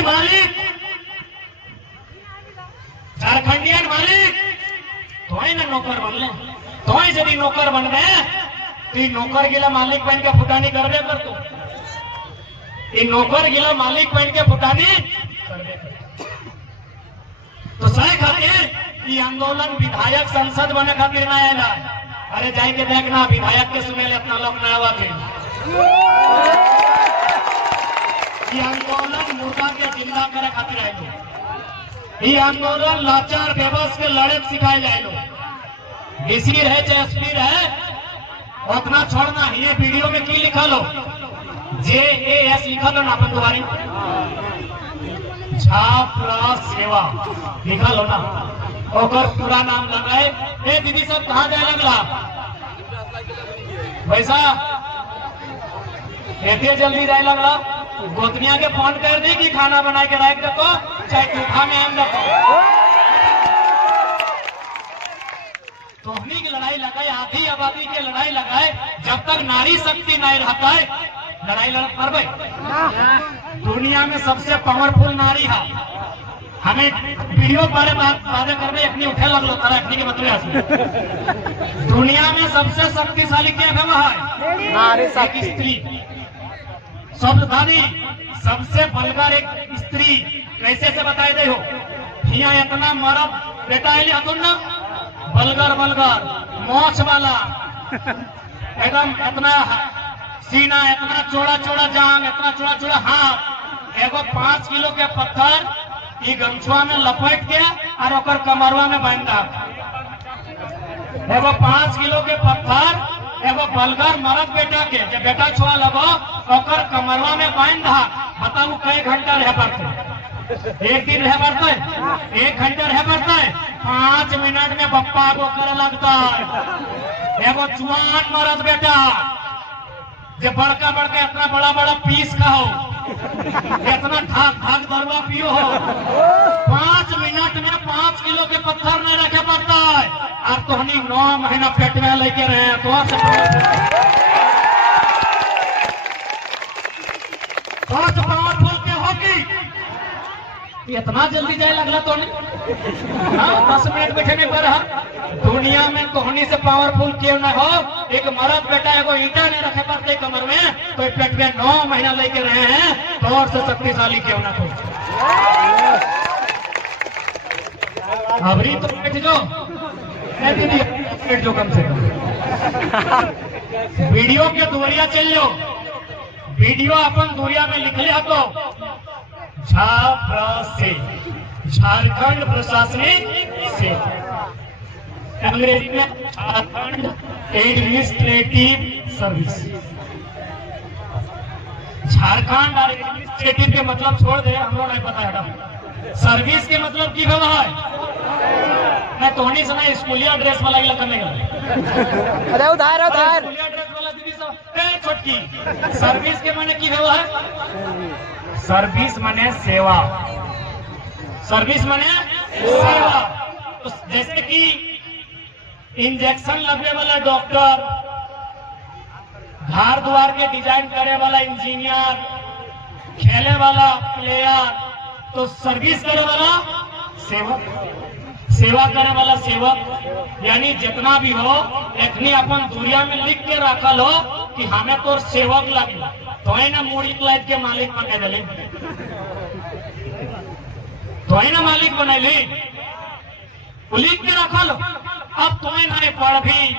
मालिक, झारखंडियन मालिक, तो ही ना नौकर बनले, तो ही यदि नौकर बन गए तो नौकर गिला मालिक बन के फुटानी करबे कर तू, नौकर गिला मालिक बन के फुटानी करबे कर। तो सही खातिर ये आंदोलन विधायक संसद बने खातिर ना आएला। अरे जाई के देखना विधायक के सुने इतना लोग ना आवा थे। ये आंदोलन मुर्दा के जिंदा करे खातिर आए। ये आंदोलन लाचार बेबस के लड़े सिखाए जाए लो। डीसी रहे चाहे एसपी रहे उतना छोड़ना। ये वीडियो में की लिखा लो, JAS लिखा लो ना अपन दुआरी, छात्र सेवा लिखा लो ना, और पूरा नाम लगाए। ए दीदी सब कहाँ जाए लगला वैसा एते जल्दी जाए लगला। गोतनिया के फोन कर दी कि खाना बना के रख दो, चाहे चूल्हा में हम रखो। तोहनी की लड़ाई लगाए, आधी आबादी की लड़ाई लगाए। जब तक नारी शक्ति नहीं रहता है लड़ाई लड़ पाए। दुनिया में सबसे पावरफुल नारी है। हमें वीडियो बारे बातें करने एक उठे लगलो तारा एक के मतलब दुनिया में सबसे शक्तिशाली क्या है? नारी शक्ति, स्त्री। शब्दधारी सबसे बलगर एक स्त्री। कैसे से बताए दे हो? यहाँ इतना मर्द बेटा है ना, बलगर बलगर मोछ वाला एकदम, इतना सीना, इतना चौड़ा चौड़ा जांग, इतना चौड़ा चौड़ा हाथ, एगो 5 किलो के पत्थर ये गमछुआ में लपेट के और ओकर कमरवा में बांधा। एगो 5 किलो के पत्थर एगो बलगर मरद बेटा के जब बेटा छुआ लगो ओकर कमरवा में बांधा। बताऊ कई घंटा रह पड़ते? एक दिन रह पड़ते, 1 घंटा रह पड़ते, 5 मिनट में बप्पा को कर लगता है। एगो चुआन मरद बेटा जो बड़का बड़का इतना बड़ा बड़ा पीस खाओ, इतना ठाक ठाक दरवा पियो हो, 5 मिनट में 5 किलो के पत्थर नहीं रखे पड़ता है। और तोहनी 9 महीना पेट में लेके रहे तो पावरफुल के होगी इतना जल्दी जाए लगला तो नहीं। 10 मिनट बैठे नहीं पर दुनिया में तोहनी से पावरफुल क्यों ना हो? एक मर्द बेटा एगो ईटा नहीं रखे पड़ते कमर में तो पेट में 9 महीना लेके रहे हैं तो और से शक्तिशाली क्यों ना हो? अभी तो बैठ जो दीदी बैठ जो कम से कम। वीडियो के दूरिया चल लो, वीडियो अपन दूरिया में लिख लिया तो से झारखंड प्रशासनिक सेवा, अंग्रेजी में झारखंड एडमिनिस्ट्रेटिव सर्विस। झारखंड और एडमिनिस्ट्रेटिव के मतलब छोड़ दे, हम लोग नहीं पता है। सर्विस के मतलब की व्यवहार है? मैं तोहनी समय स्कूलिया ड्रेस वाला करने गया। अरे उधार उधार स्कूलिया ड्रेस वाला दीदी सब छोटकी। सर्विस के माने की व्यवहार? सर्विस माने सेवा। सर्विस माने सेवा। तो जैसे कि इंजेक्शन लगने वाला डॉक्टर, घर द्वार के डिजाइन करे वाला इंजीनियर, खेले वाला प्लेयर, तो सर्विस करे वाला सेवक, सेवा करे वाला सेवक। यानी जितना भी हो इतनी अपन दुनिया में लिख के रखल हो कि हमें तो सेवक लगे तो है ना मूड़ी लाइट के मालिक बने दिले, तो है ना मालिक बने ली लिख के रखल। अब तुम्हें नहीं पढ़ भी,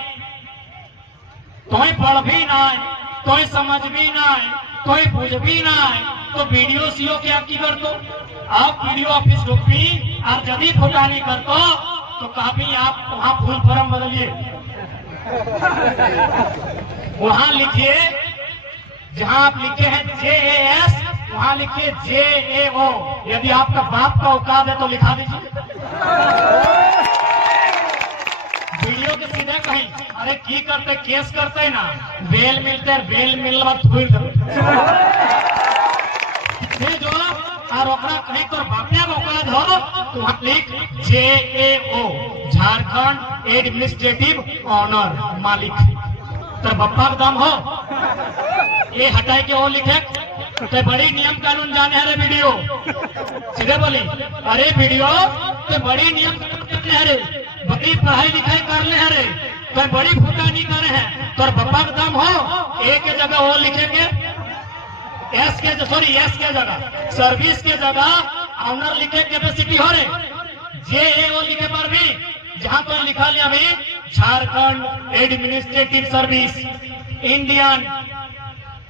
तुम्हें पढ़ भी ना, तुम्हें समझ भी ना, तुम्हें बुझ भी ना, तो वीडियो सीओ क्या की कर दो? आप वीडियो ऑफिस ढूंढी और जब फुटानी कर दो तो काफी आप वहां फुल फॉर्म बदलिए, वहां लिखिए जहां आप लिखे हैं JAS वहां लिखिए JAO। यदि आपका बाप का औकात है तो लिखा दीजिए। वीडियो के सीधे कहीं अरे की करते केस करते ना, बेल मिलते, बेल मिलवा थोड़ी जो और ओकरा कहीं तो बापे औकात हो तो वहां लिख JAO, झारखंड एडमिनिस्ट्रेटिव ऑनर, मालिक। तो बप्पा का दम हो ये हटाए के वो लिखे तो बड़ी नियम कानून जाने है रे वीडियो। सीधे बोली अरे वीडियो तो बड़ी नियम कानून जाने है रे, बड़ी पढ़ाई लिखाई कर ले रे, कोई बड़ी फूटा नहीं करे हैं, तो बप्पा का दम हो ए के जगह वो लिखेंगे एस के जगह सर्विस के जगह ऑनर लिखे कैपेसिटी हो रे, जे वो लिखे पर भी जहां पर लिखा लिया अभी Jharkhand administrative service, Indian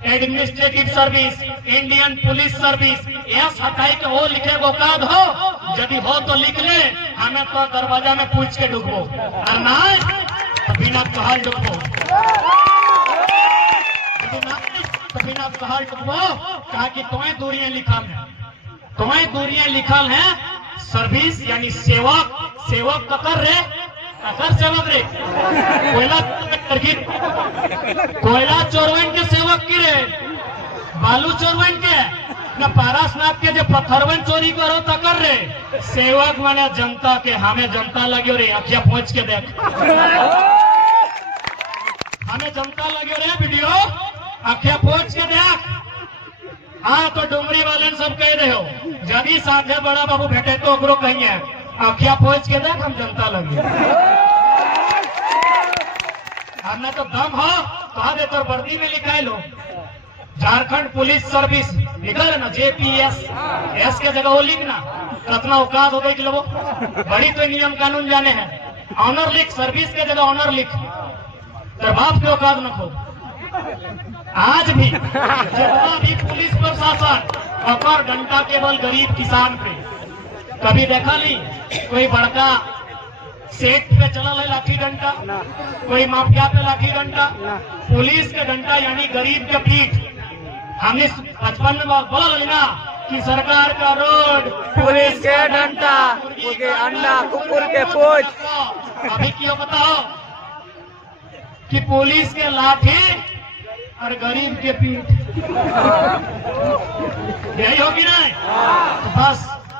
administrative service, Indian police service, S हटाई के वो लिखे औकात हो, यदि हो तो लिख ले, हमें तो दरवाजा में पूछ के ढुकबो और ना तो बिना कहल ढुकबो, तो बिना कहल ढुकबो, कहा कि तुम्हें दूरियां लिखल है सर्विस यानी सेवक, सेवक ककर रे, ककर सेवक रे, कोयला चोरवन के सेवक की रे, बालू चोरवन के न पारासनाथ के जो पत्थरवन चोरी करो तकर रे, सेवक माने जनता के, हमें जनता लगे रे, अखिया पहुंच के देख, हमें जनता लगे रे वीडियो, अखिया पहुंच के देख। हाँ तो डुमरी वाले सब कह रहे हो, यदि साथे बड़ा बाबू भेटे तो ओकरो कहिए अखिया पहुंच के देख, हम जनता लगे, हमने तो दम हो कहा दे तो वर्दी में लिखाई लो झारखंड पुलिस सर्विस लिखा है ना, JPS, एस के जगह वो लिखना, कितना औकात हो गई लोगों, बड़ी तो नियम कानून जाने हैं, ऑनर लिख, सर्विस के जगह ऑनर लिख, तो बाप के औकात न खो। आज भी जितना भी पुलिस प्रशासन और घंटा केवल गरीब किसान पे, कभी देखा नहीं कोई बड़का सेठ पे चला है लाठी डंडा, कोई माफिया पे लाठी डंडा, पुलिस के डंडा यानी गरीब के पीठ। हमने बचपन में बोला ना कि सरकार का रोड, पुलिस के डंडा, मुर्गी के अंडा, कुकुर के पूंछ। अभी क्यों बताओ कि पुलिस के लाठी और गरीब के पीठ, यही होगी ना? तो बस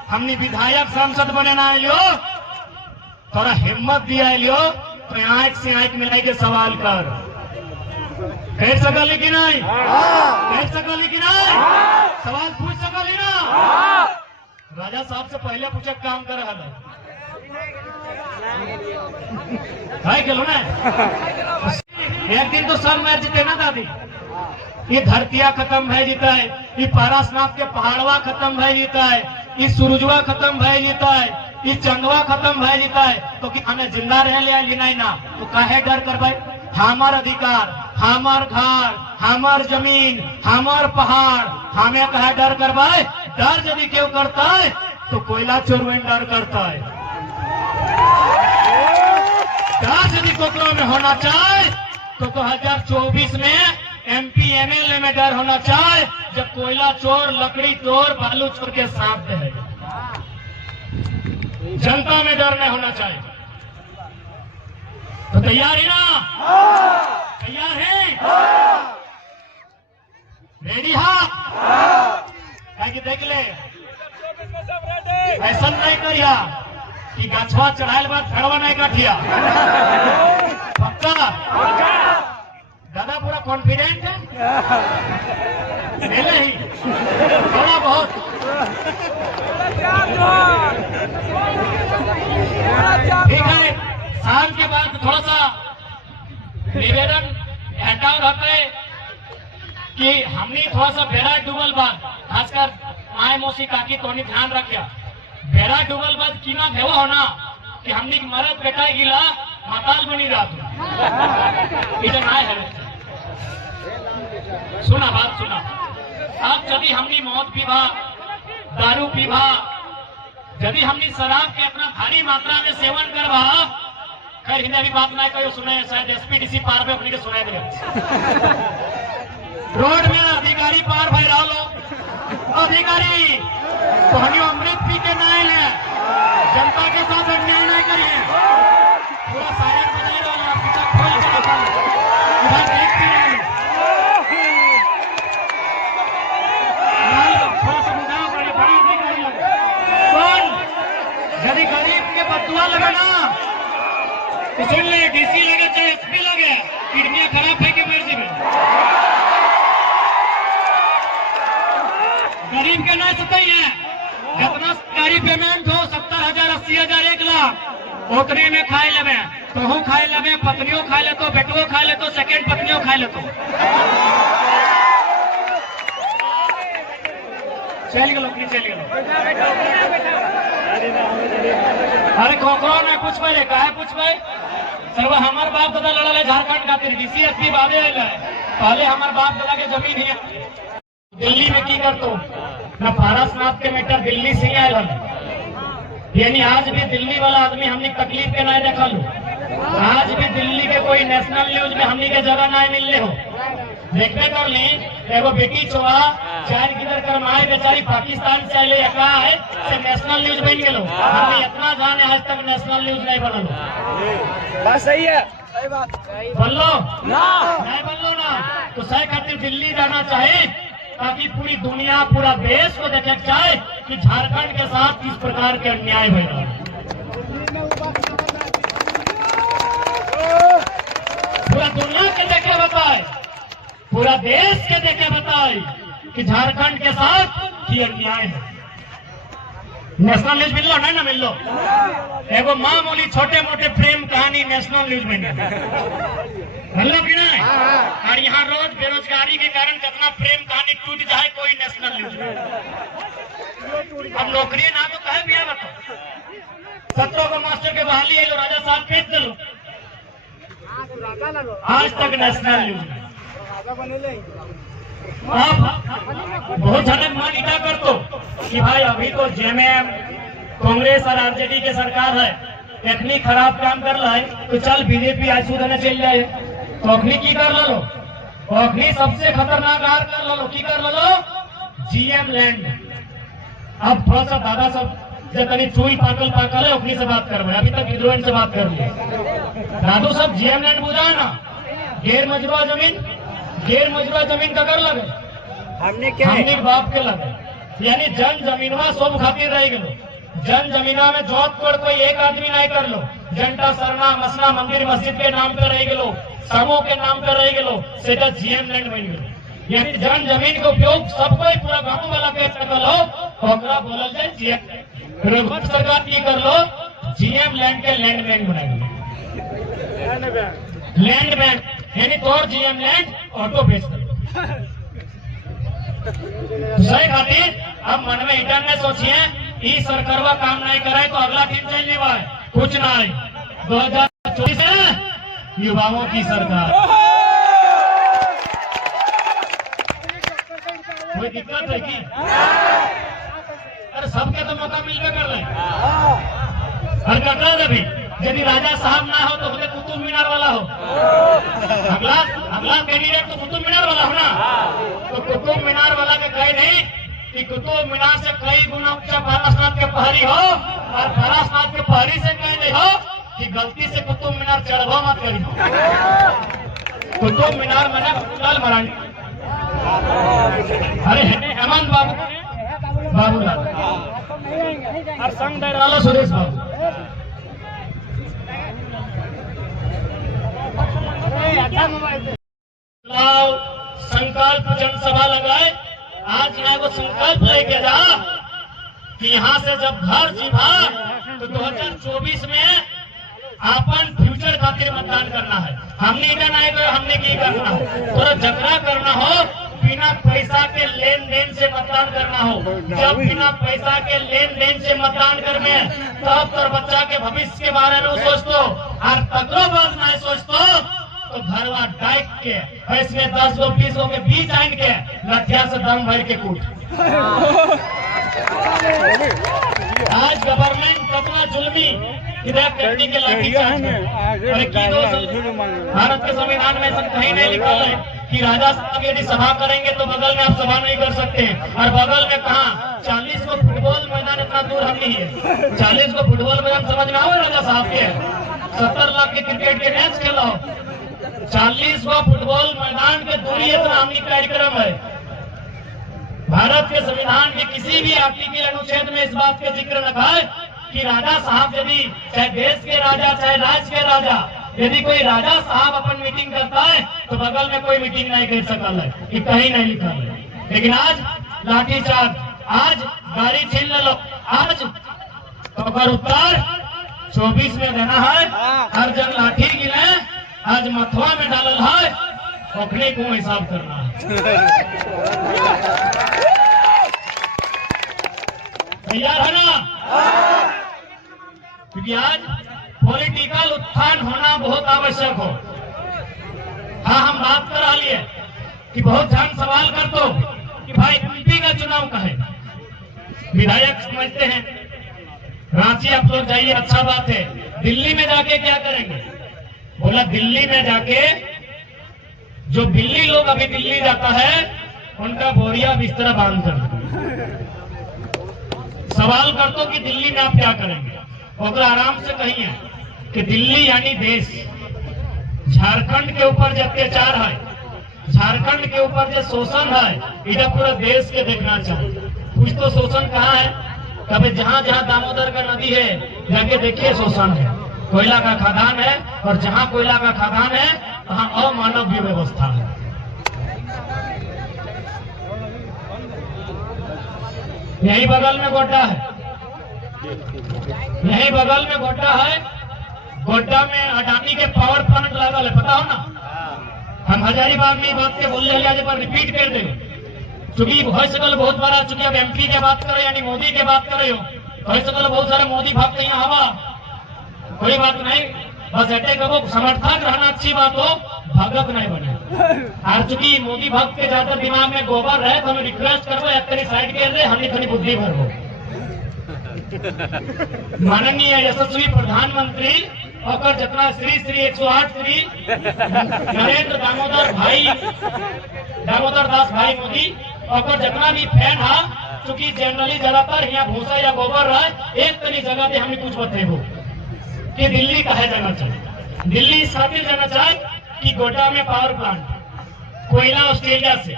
हमने विधायक सांसद बनना लियो, थोड़ा हिम्मत दिया लियो, तो आंख से आंख मिलाई के सवाल कर, बैठ सका लेकिन नहीं, बैठ सका लेकिन नहीं, सवाल पूछ सका ना? राजा साहब से पहले पूछे काम कर रहा था भाई चलो ना, एक दिन तो सब मैच जीते ना दादी, ये धरतिया खत्म है जीता है, ये पारासनाथ के पहाड़वा खत्म है जीता है, ये सूरजवा खत्म है जीता है, ये चंगवा खत्म है जीता है, तो कि हमें जिंदा रह लिया लेना ही ना, तो काहे डर कर भाई? हमार अधिकार, हमार घर, हमार जमीन, हमार पहाड़, हमें कहा डर कर भाई? डर यदि क्यों करता है तो कोयला चोरवन डर करता है, डर यदि कोकरों में होना चाहे तो 2024 में MP MLA में डर होना चाहिए, जब कोयला चोर, लकड़ी चोर, बालू चोर के साथ है, जनता में डर नहीं होना चाहिए। तो तैयार है ना? तैयार है? रेडी कि देख ले, ऐसा नहीं करिया कि गछवा चढ़ाए बाद फेड़वा नहीं काटिया, पक्का? दादा पूरा कॉन्फिडेंट है, पहले ही थोड़ा बहुत ठीक है। शाम के बाद थोड़ा सा निवेदन हटाओ रहता है कि हमने थोड़ा सा बेड़ा डूबल बाद, खासकर माए मौसी काकी तो ध्यान रखिया, बेड़ा डूबल बाद की ना भेवा होना कि हमने मरद बेटा गिला माताल बनी रहा इधर आए है। सुना बात सुना, अब यदि हमने मौत पीवा, दारू पीवा, यदि हमने शराब के अपना भारी मात्रा में सेवन करवा, खैर हिंदी भी बात नहीं कहो, सुने शायद SPDC पार पे अपनी के सुनाई दे, रोड में अधिकारी पार भाई रहा लो, अधिकारी तो हमें अमृत पी के नहीं ले, जनता के साथ अन्याय नहीं करिए, पूरा साइलेंट बजाई रहा, पिता खोल के रखा इधर देखते रहे, थोड़ा सा बुझाओ, बड़े बड़े अधिकारी लगे, कौन यदि गरीब के बदुआ लगे ना तो सुन ले, DC लगे चाहे SP लगे, किडनियां खराब है कि मर्जी में, गरीब के नहीं सही है, जितना सरकारी पेमेंट हो 70,000, 80,000, 1 लाख, ओकरे में खाए लेवे, तोहू खाए लेवे, पत्नियों खाए ले तो, बेटुओ खाए ले तो, सेकेंड पत्नियों खाए ले तो। चल गलो कि चल गलो। अरे खोखरो ने पूछ पहले काहे पूछ भाई सर्व हमार बाप दादा लड़ल है झारखंड खातिर, डीसी एसपी बादे आयल है, पहले हमार बाप दादा के जमीन है। दिल्ली में की करतो न पारसनाथ के बेटा दिल्ली से आयल है, यानी आज भी दिल्ली वाला आदमी हमने तकलीफ के नहीं देखल हो। आज भी दिल्ली के कोई नेशनल न्यूज में हमने के जगह नहीं मिलने हो। देखते कर ली एगो बेटी चोरा चार किधर कर माए बेचारी पाकिस्तान से आये का है से नेशनल न्यूज बन गए। हमने इतना जाने आज तक नेशनल न्यूज नहीं बनल। बात सही है, बोल लो ना, नहीं बोल लो ना तो सही खातिर दिल्ली जाना चाहिए ताकि पूरी दुनिया पूरा देश को देखे जाए कि झारखंड के साथ किस प्रकार के अन्याय हो रहा है। पूरा दुनिया के देखे बताए, पूरा देश के देखे बताए कि झारखंड के साथ की अन्याय है। नेशनल न्यूज मिल लो नहीं ना मिल लो, एगो मामूली छोटे मोटे प्रेम कहानी नेशनल न्यूज में मिल लो कि नहीं। और यहाँ रोज बेरोजगारी के कारण जितना प्रेम कहानी टूट जाए कोई नेशनल न्यूज में। अब नौकरी ना तो कहे भी बताओ 17 को मास्टर के बहाली है, राजा साहब पेश दे आज तक नेशनल न्यूज में। बहुत झटक मान इटा कर तो कि भाई अभी तो जेएमएम कांग्रेस और आरजेडी के सरकार है, इतनी खराब काम कर रहा है तो चल बीजेपी आंसू देने चल जाए तो अखनी की कर लो, अखनी सबसे खतरनाक हार कर लो की कर लो जीएम लैंड। अब थोड़ा सा दादा सब जतनी चूई पाकल पाकल है अपनी से बात कर रहे, अभी तक विद्रोह से बात कर लिए। दादू सब जीएम लैंड बुझा ना, गैर मजरूआ जमीन का कर लगे हमने क्या हमने बाप के लगे, यानी जन जमीनवा सब खातिर रह गलो। जन जमीना में जॉब कर कोई एक आदमी नहीं कर लो, जनता सरना मसना मंदिर मस्जिद के नाम पे रह गलो, समूह के नाम पे रह गलो, सेटा जीएम लैंड बन गलो। यानी जन जमीन का उपयोग सबको पूरा गाँव वाला के सकल हो, ओकरा बोलल जाए जीएम। रघुवर सरकार की कर लो जीएम लैंड के लैंड बैंक बना गए, लैंड बैंक यानी तोर जीएम लैंड ऑटो बेच दो सही खातिर। अब मन में इधर ने सोचिए ई सरकारवा काम नहीं करे तो अगला टीम चल लेवा कुछ नहीं। 2024 है युवाओं की सरकार, कोई दिक्कत है की? अरे सबके तो मौका मिलकर कर रहे और कर रहे भी। यदि राजा साहब ना हो तो बोले कुतुब मीनार वाला हो, अगला कैंडिडेट तो कुतुब मीनार वाला हो ना, तो कुतुब मीनार वाला के कहे नहीं कि कुतुब मीनार से कई गुना ऊंचा पारसनाथ के पहाड़ी हो और पारसनाथ के पहाड़ी से कह दे हो कि गलती से कुतुब मीनार चढ़वा मत करी। कुतुब मीनार मैंने लाल मरानी, अरे हेमंत बाबूलाल और संग दे सुरेश बाबू संकल्प जनसभा लगाए। आज यहाँ वो संकल्प लेके जा कि यहाँ से जब घर जीवा तो 2024 में अपन फ्यूचर खातिर मतदान करना है। हमने इधर नहीं कर, हमने की करना तो झगड़ा करना हो, बिना पैसा के लेन देन से मतदान करना हो। जब बिना पैसा के लेन देन से मतदान करने तब तो बच्चा के भविष्य के बारे में सोचतो और तकरो बात नहीं सोचतो तो घरवा डाइक के ऐसे 10 गो 20 गो के बीच आन के लठिया से दम भर के कूट। आज गवर्नमेंट कितना जुल्मी इधर करने के लाठी भारत के संविधान में ऐसा कहीं नहीं लिखा है कि राजा साहब यदि सभा करेंगे तो बगल में आप सभा नहीं कर सकते। और बगल में कहा 40 को फुटबॉल मैदान इतना दूर हम नहीं है, 40 को फुटबॉल मैदान समझ में आओ राजा साहब के 70 लाख के क्रिकेट के मैच खेलो, 40 को फुटबॉल मैदान के दूरी इतना हमनी कार्यक्रम है। भारत के संविधान के किसी भी आर्टिकल अनुच्छेद में इस बात का जिक्र रखा है कि राजा साहब यदि चाहे देश के राजा चाहे राज्य के राजा यदि कोई राजा साहब अपन मीटिंग करता है तो बगल में कोई मीटिंग नहीं कर सकता है, कि कहीं नहीं लिखा है। लेकिन आज लाठीचार्ज, आज गाड़ी छीन लो, आज तो उत्तर 24 में देना है। हर जन लाठी गिने आज मथुआ में डालल है, ओखने को हिसाब करना है। तैयार है ना? क्योंकि आज पॉलिटिकल उत्थान होना बहुत आवश्यक हो। हाँ, हम बात कर रही है कि बहुत जन सवाल कर दो कि भाई एमपी का चुनाव का है, विधायक समझते हैं रांची आप लोग जाइए, अच्छा बात है। दिल्ली में जाके क्या करेंगे? बोला दिल्ली में जाके जो दिल्ली लोग अभी दिल्ली जाता है उनका बोरिया बिस्तरा बांध कर सवाल कर दो कि दिल्ली में आप क्या करेंगे? और आराम से कहिए कि दिल्ली यानी देश, झारखंड के ऊपर जो अत्याचार है, झारखंड के ऊपर जो शोषण है, इधर पूरा देश के देखना चाहिए। कुछ तो शोषण कहाँ है? कभी जहाँ जहाँ दामोदर का नदी है जाके देखिए शोषण है, कोयला का खदान है, और जहाँ कोयला का खदान है वहाँ अमानवीय व्यवस्था है। यही बगल में गोड्डा है, यही बगल में गोड्डा है। गोड्डा में अडानी के पावर प्लांट लागल है, पता हो ना? हम हजारीबाग में बात के बोल रहे पर रिपीट कर देंगे, चूंकि हो सकल बहुत बार चूंकि अब एमपी के बात करो यानी मोदी के बात करे हो सकल बहुत सारे मोदी भागते यहाँ हवा, कोई बात नहीं, बस अटे करो समर्थक रहना अच्छी बात हो, भगत नहीं बने। और चूंकि मोदी भक्त के ज्यादा दिमाग में गोबर रहे तो हमें रिक्वेस्ट करो एक साइड कर दे, हमें थोड़ी बुद्धि भर हो। माननीय यशस्वी प्रधानमंत्री और जितना श्री 108 श्री नरेंद्र दामोदर दास भाई मोदी और जितना भी फैन है, चूंकि जनरली ज्यादातर यहाँ भूसा या गोबर रहे, एक तरी जगह पे हमें कुछ बते हो कि दिल्ली कहे जाना चाहिए। दिल्ली इस खातिर जाना चाहिए कि गोड्डा में पावर प्लांट, कोयला ऑस्ट्रेलिया से,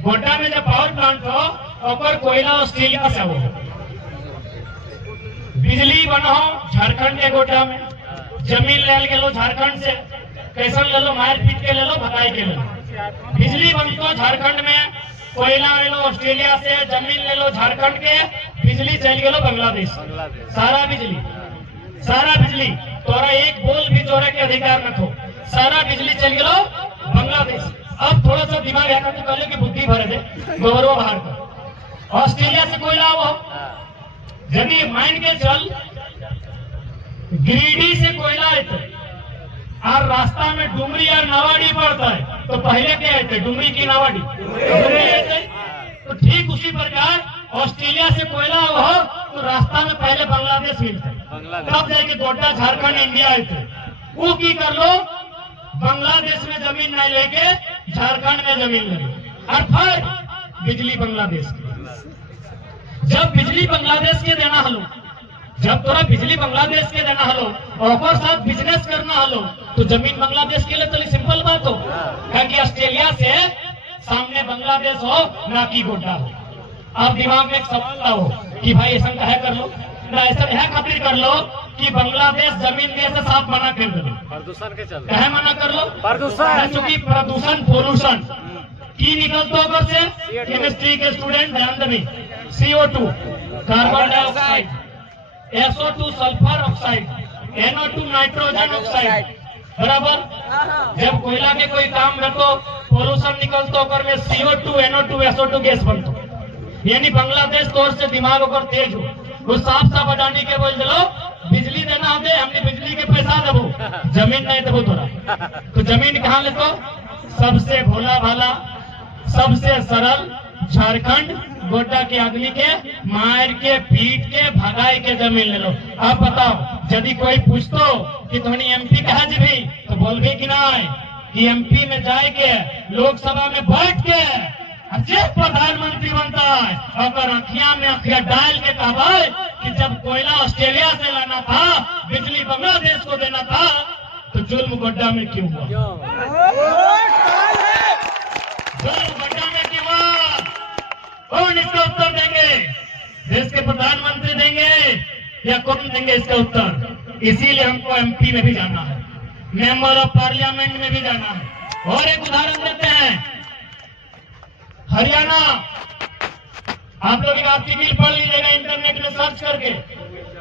गोड्डा में जब पावर प्लांट हो और कोयला ऑस्ट्रेलिया से हो, बिजली बनो झारखंड के गोड्डा में, जमीन ले लो झारखंड से, कैसन ले लो, मार पीट के ले लो, भगाई के ले लो, बिजली बनतो झारखंड में, कोयला ले लो ऑस्ट्रेलिया से, जमीन ले लो झारखंड के, बिजली चल गए बांग्लादेश, सारा बिजली तोरा एक बोल भी चोरे के अधिकार न हो, सारा बिजली चल गए बांग्लादेश। अब थोड़ा सा दिमाग है तो कल की बुद्धि भर दे, गोबरवा बाहर कर, ऑस्ट्रेलिया से कोयला वो यदि माइन के चल गिरिडीह से कोयला आते और रास्ता में डुमरी और नावाडी पड़ता है तो पहले क्या आते? डुमरी की नावाडी आते। तो ठीक उसी प्रकार ऑस्ट्रेलिया से कोयला हो तो रास्ता में पहले बांग्लादेश मिलता है, तब जाके गोड्डा झारखंड इंडिया आते। वो की कर लो, बांग्लादेश में जमीन नहीं लेके झारखंड में जमीन ले लो और फिर बिजली बांग्लादेश की। जब बिजली बांग्लादेश के देना हलो, जब तोरा बिजली बांग्लादेश के देना हलो और साथ बिजनेस करना हलो तो जमीन बांग्लादेश के लिए चली सिंपल बात हो, क्योंकि ऑस्ट्रेलिया से सामने बांग्लादेश हो ना कि गोड्डा हो। अब दिमाग में एक सवाल हो कि भाई ऐसा कहे कर लो ना, ऐसा यह खातिर कर लो कि बांग्लादेश जमीन दे से साफ मना कर दो, प्रदूषण के चलते कहे मना कर लो, प्रदूषण, चूंकि प्रदूषण पोल्यूशन की निकलता होगा से केमिस्ट्री के स्टूडेंट ध्यान दें, CO2 carbon dioxide, SO2 sulphur oxide, NO2 nitrogen oxide, बराबर। जब कोयला के कोई काम में तो पोल्यूशन निकलता होकर में CO2 NO2 SO2 गैस बनता, यानी बांग्लादेश तौर से दिमाग होकर तेज हो, वो साफ साफ अडानी के बोल दो बिजली देना होते, हमने बिजली के पैसा देबो, जमीन नहीं देबो तोरा। तो जमीन कहाँ ले? तो सबसे भोला भाला, सबसे सरल झारखंड गोड्डा के आदमी के मार के पीट के भगाई के जमीन ले लो। आप बताओ, यदि कोई पूछतो कि तुम्हारी एमपी कहा जी भी तो बोल भी कि नहीं कि एमपी में जाए के लोकसभा में बैठ के जे प्रधानमंत्री बनता है और अखिया में अखिया डाल के कहा कि जब कोयला ऑस्ट्रेलिया से लाना था, बिजली बांग्लादेश को देना था, तो जुल्म गोड्डा में क्यों हुआ? जुल्म गोड्डा में क्यों हुआ? कौन इसका उत्तर देंगे? देश के प्रधानमंत्री देंगे या कौन देंगे इसका उत्तर? इसीलिए हमको एमपी में भी जाना है, मेंबर ऑफ पार्लियामेंट में भी जाना है। और एक उदाहरण देते हैं, हरियाणा, आप लोग आर्टिकल पढ़ लीजिएगा इंटरनेट में सर्च करके,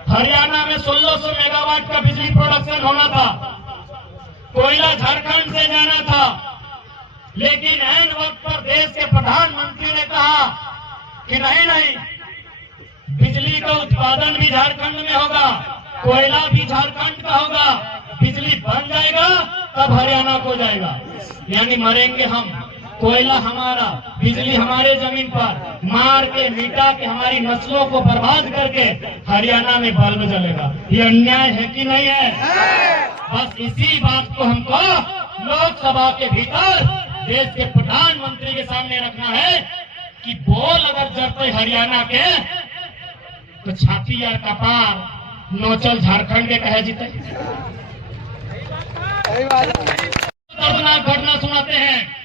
हरियाणा में 1600 मेगावाट का बिजली प्रोडक्शन होना था, कोयला झारखंड से जाना था, लेकिन ऐन वक्त पर देश के प्रधानमंत्री ने कहा कि नहीं, बिजली का उत्पादन भी झारखंड में होगा, कोयला भी झारखंड का होगा, बिजली बन जाएगा तब हरियाणा को जाएगा। यानी मरेंगे हम, कोयला हमारा, बिजली हमारे जमीन पर, मार के मिटा के हमारी नस्लों को बर्बाद करके हरियाणा में बल्ब जलेगा। ये अन्याय है कि नहीं है? बस इसी बात को हमको लोकसभा के भीतर देश के प्रधानमंत्री के सामने रखना है कि बोल अगर जरते हरियाणा के तो छाती या कपार नोचल झारखंड के कहे जीते। दर्दनाक घटना सुनाते हैं।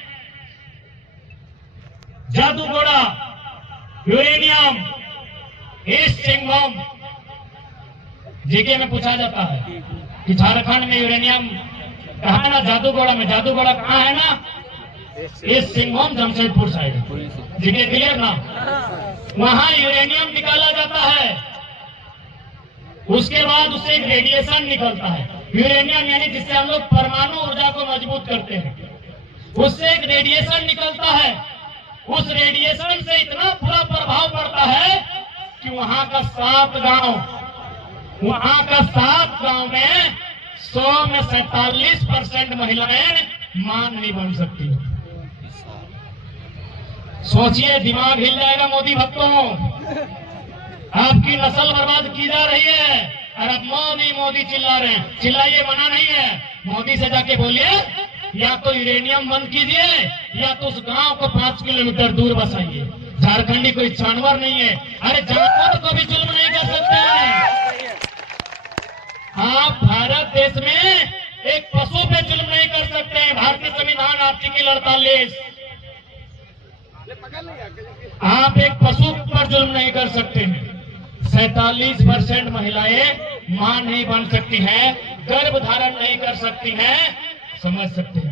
Jaduguda uranium east Singhbhum GK में पूछा जाता है कि झारखंड में यूरेनियम कहाँ है ना, जादूगोड़ा में। जादूगोड़ा कहाँ है ना, east Singhbhum Jamshedpur side. GK clear ना? वहां यूरेनियम निकाला जाता है, उसके बाद उससे एक रेडिएशन निकलता है। यूरेनियम यानी जिससे हम लोग परमाणु ऊर्जा को मजबूत करते हैं, उससे एक रेडिएशन निकलता है। उस रेडिएशन से इतना बुरा प्रभाव पड़ता है कि वहां का 7 गांव में 100 में 47% महिलाएं मां नहीं बन सकती। सोचिए, दिमाग हिल जाएगा मोदी भक्तों। आपकी नस्ल बर्बाद की जा रही है और अब मोदी चिल्ला रहे हैं। चिल्लाइए, मना नहीं है। मोदी से जाके बोलिए या तो यूरेनियम बंद कीजिए या तो उस गांव को 5 किलोमीटर दूर बसाइए। झारखंडी कोई जानवर नहीं है। अरे जानवर को भी जुल्म नहीं कर सकते हैं आप। भारत देश में एक पशु पे जुल्म नहीं कर सकते हैं। भारतीय संविधान आर्टिकल 48, आप एक पशु पर जुल्म नहीं कर सकते हैं। 47% महिलाएं मां नहीं बन सकती हैं, गर्भ धारण नहीं कर सकती हैं। समझ सकते हैं।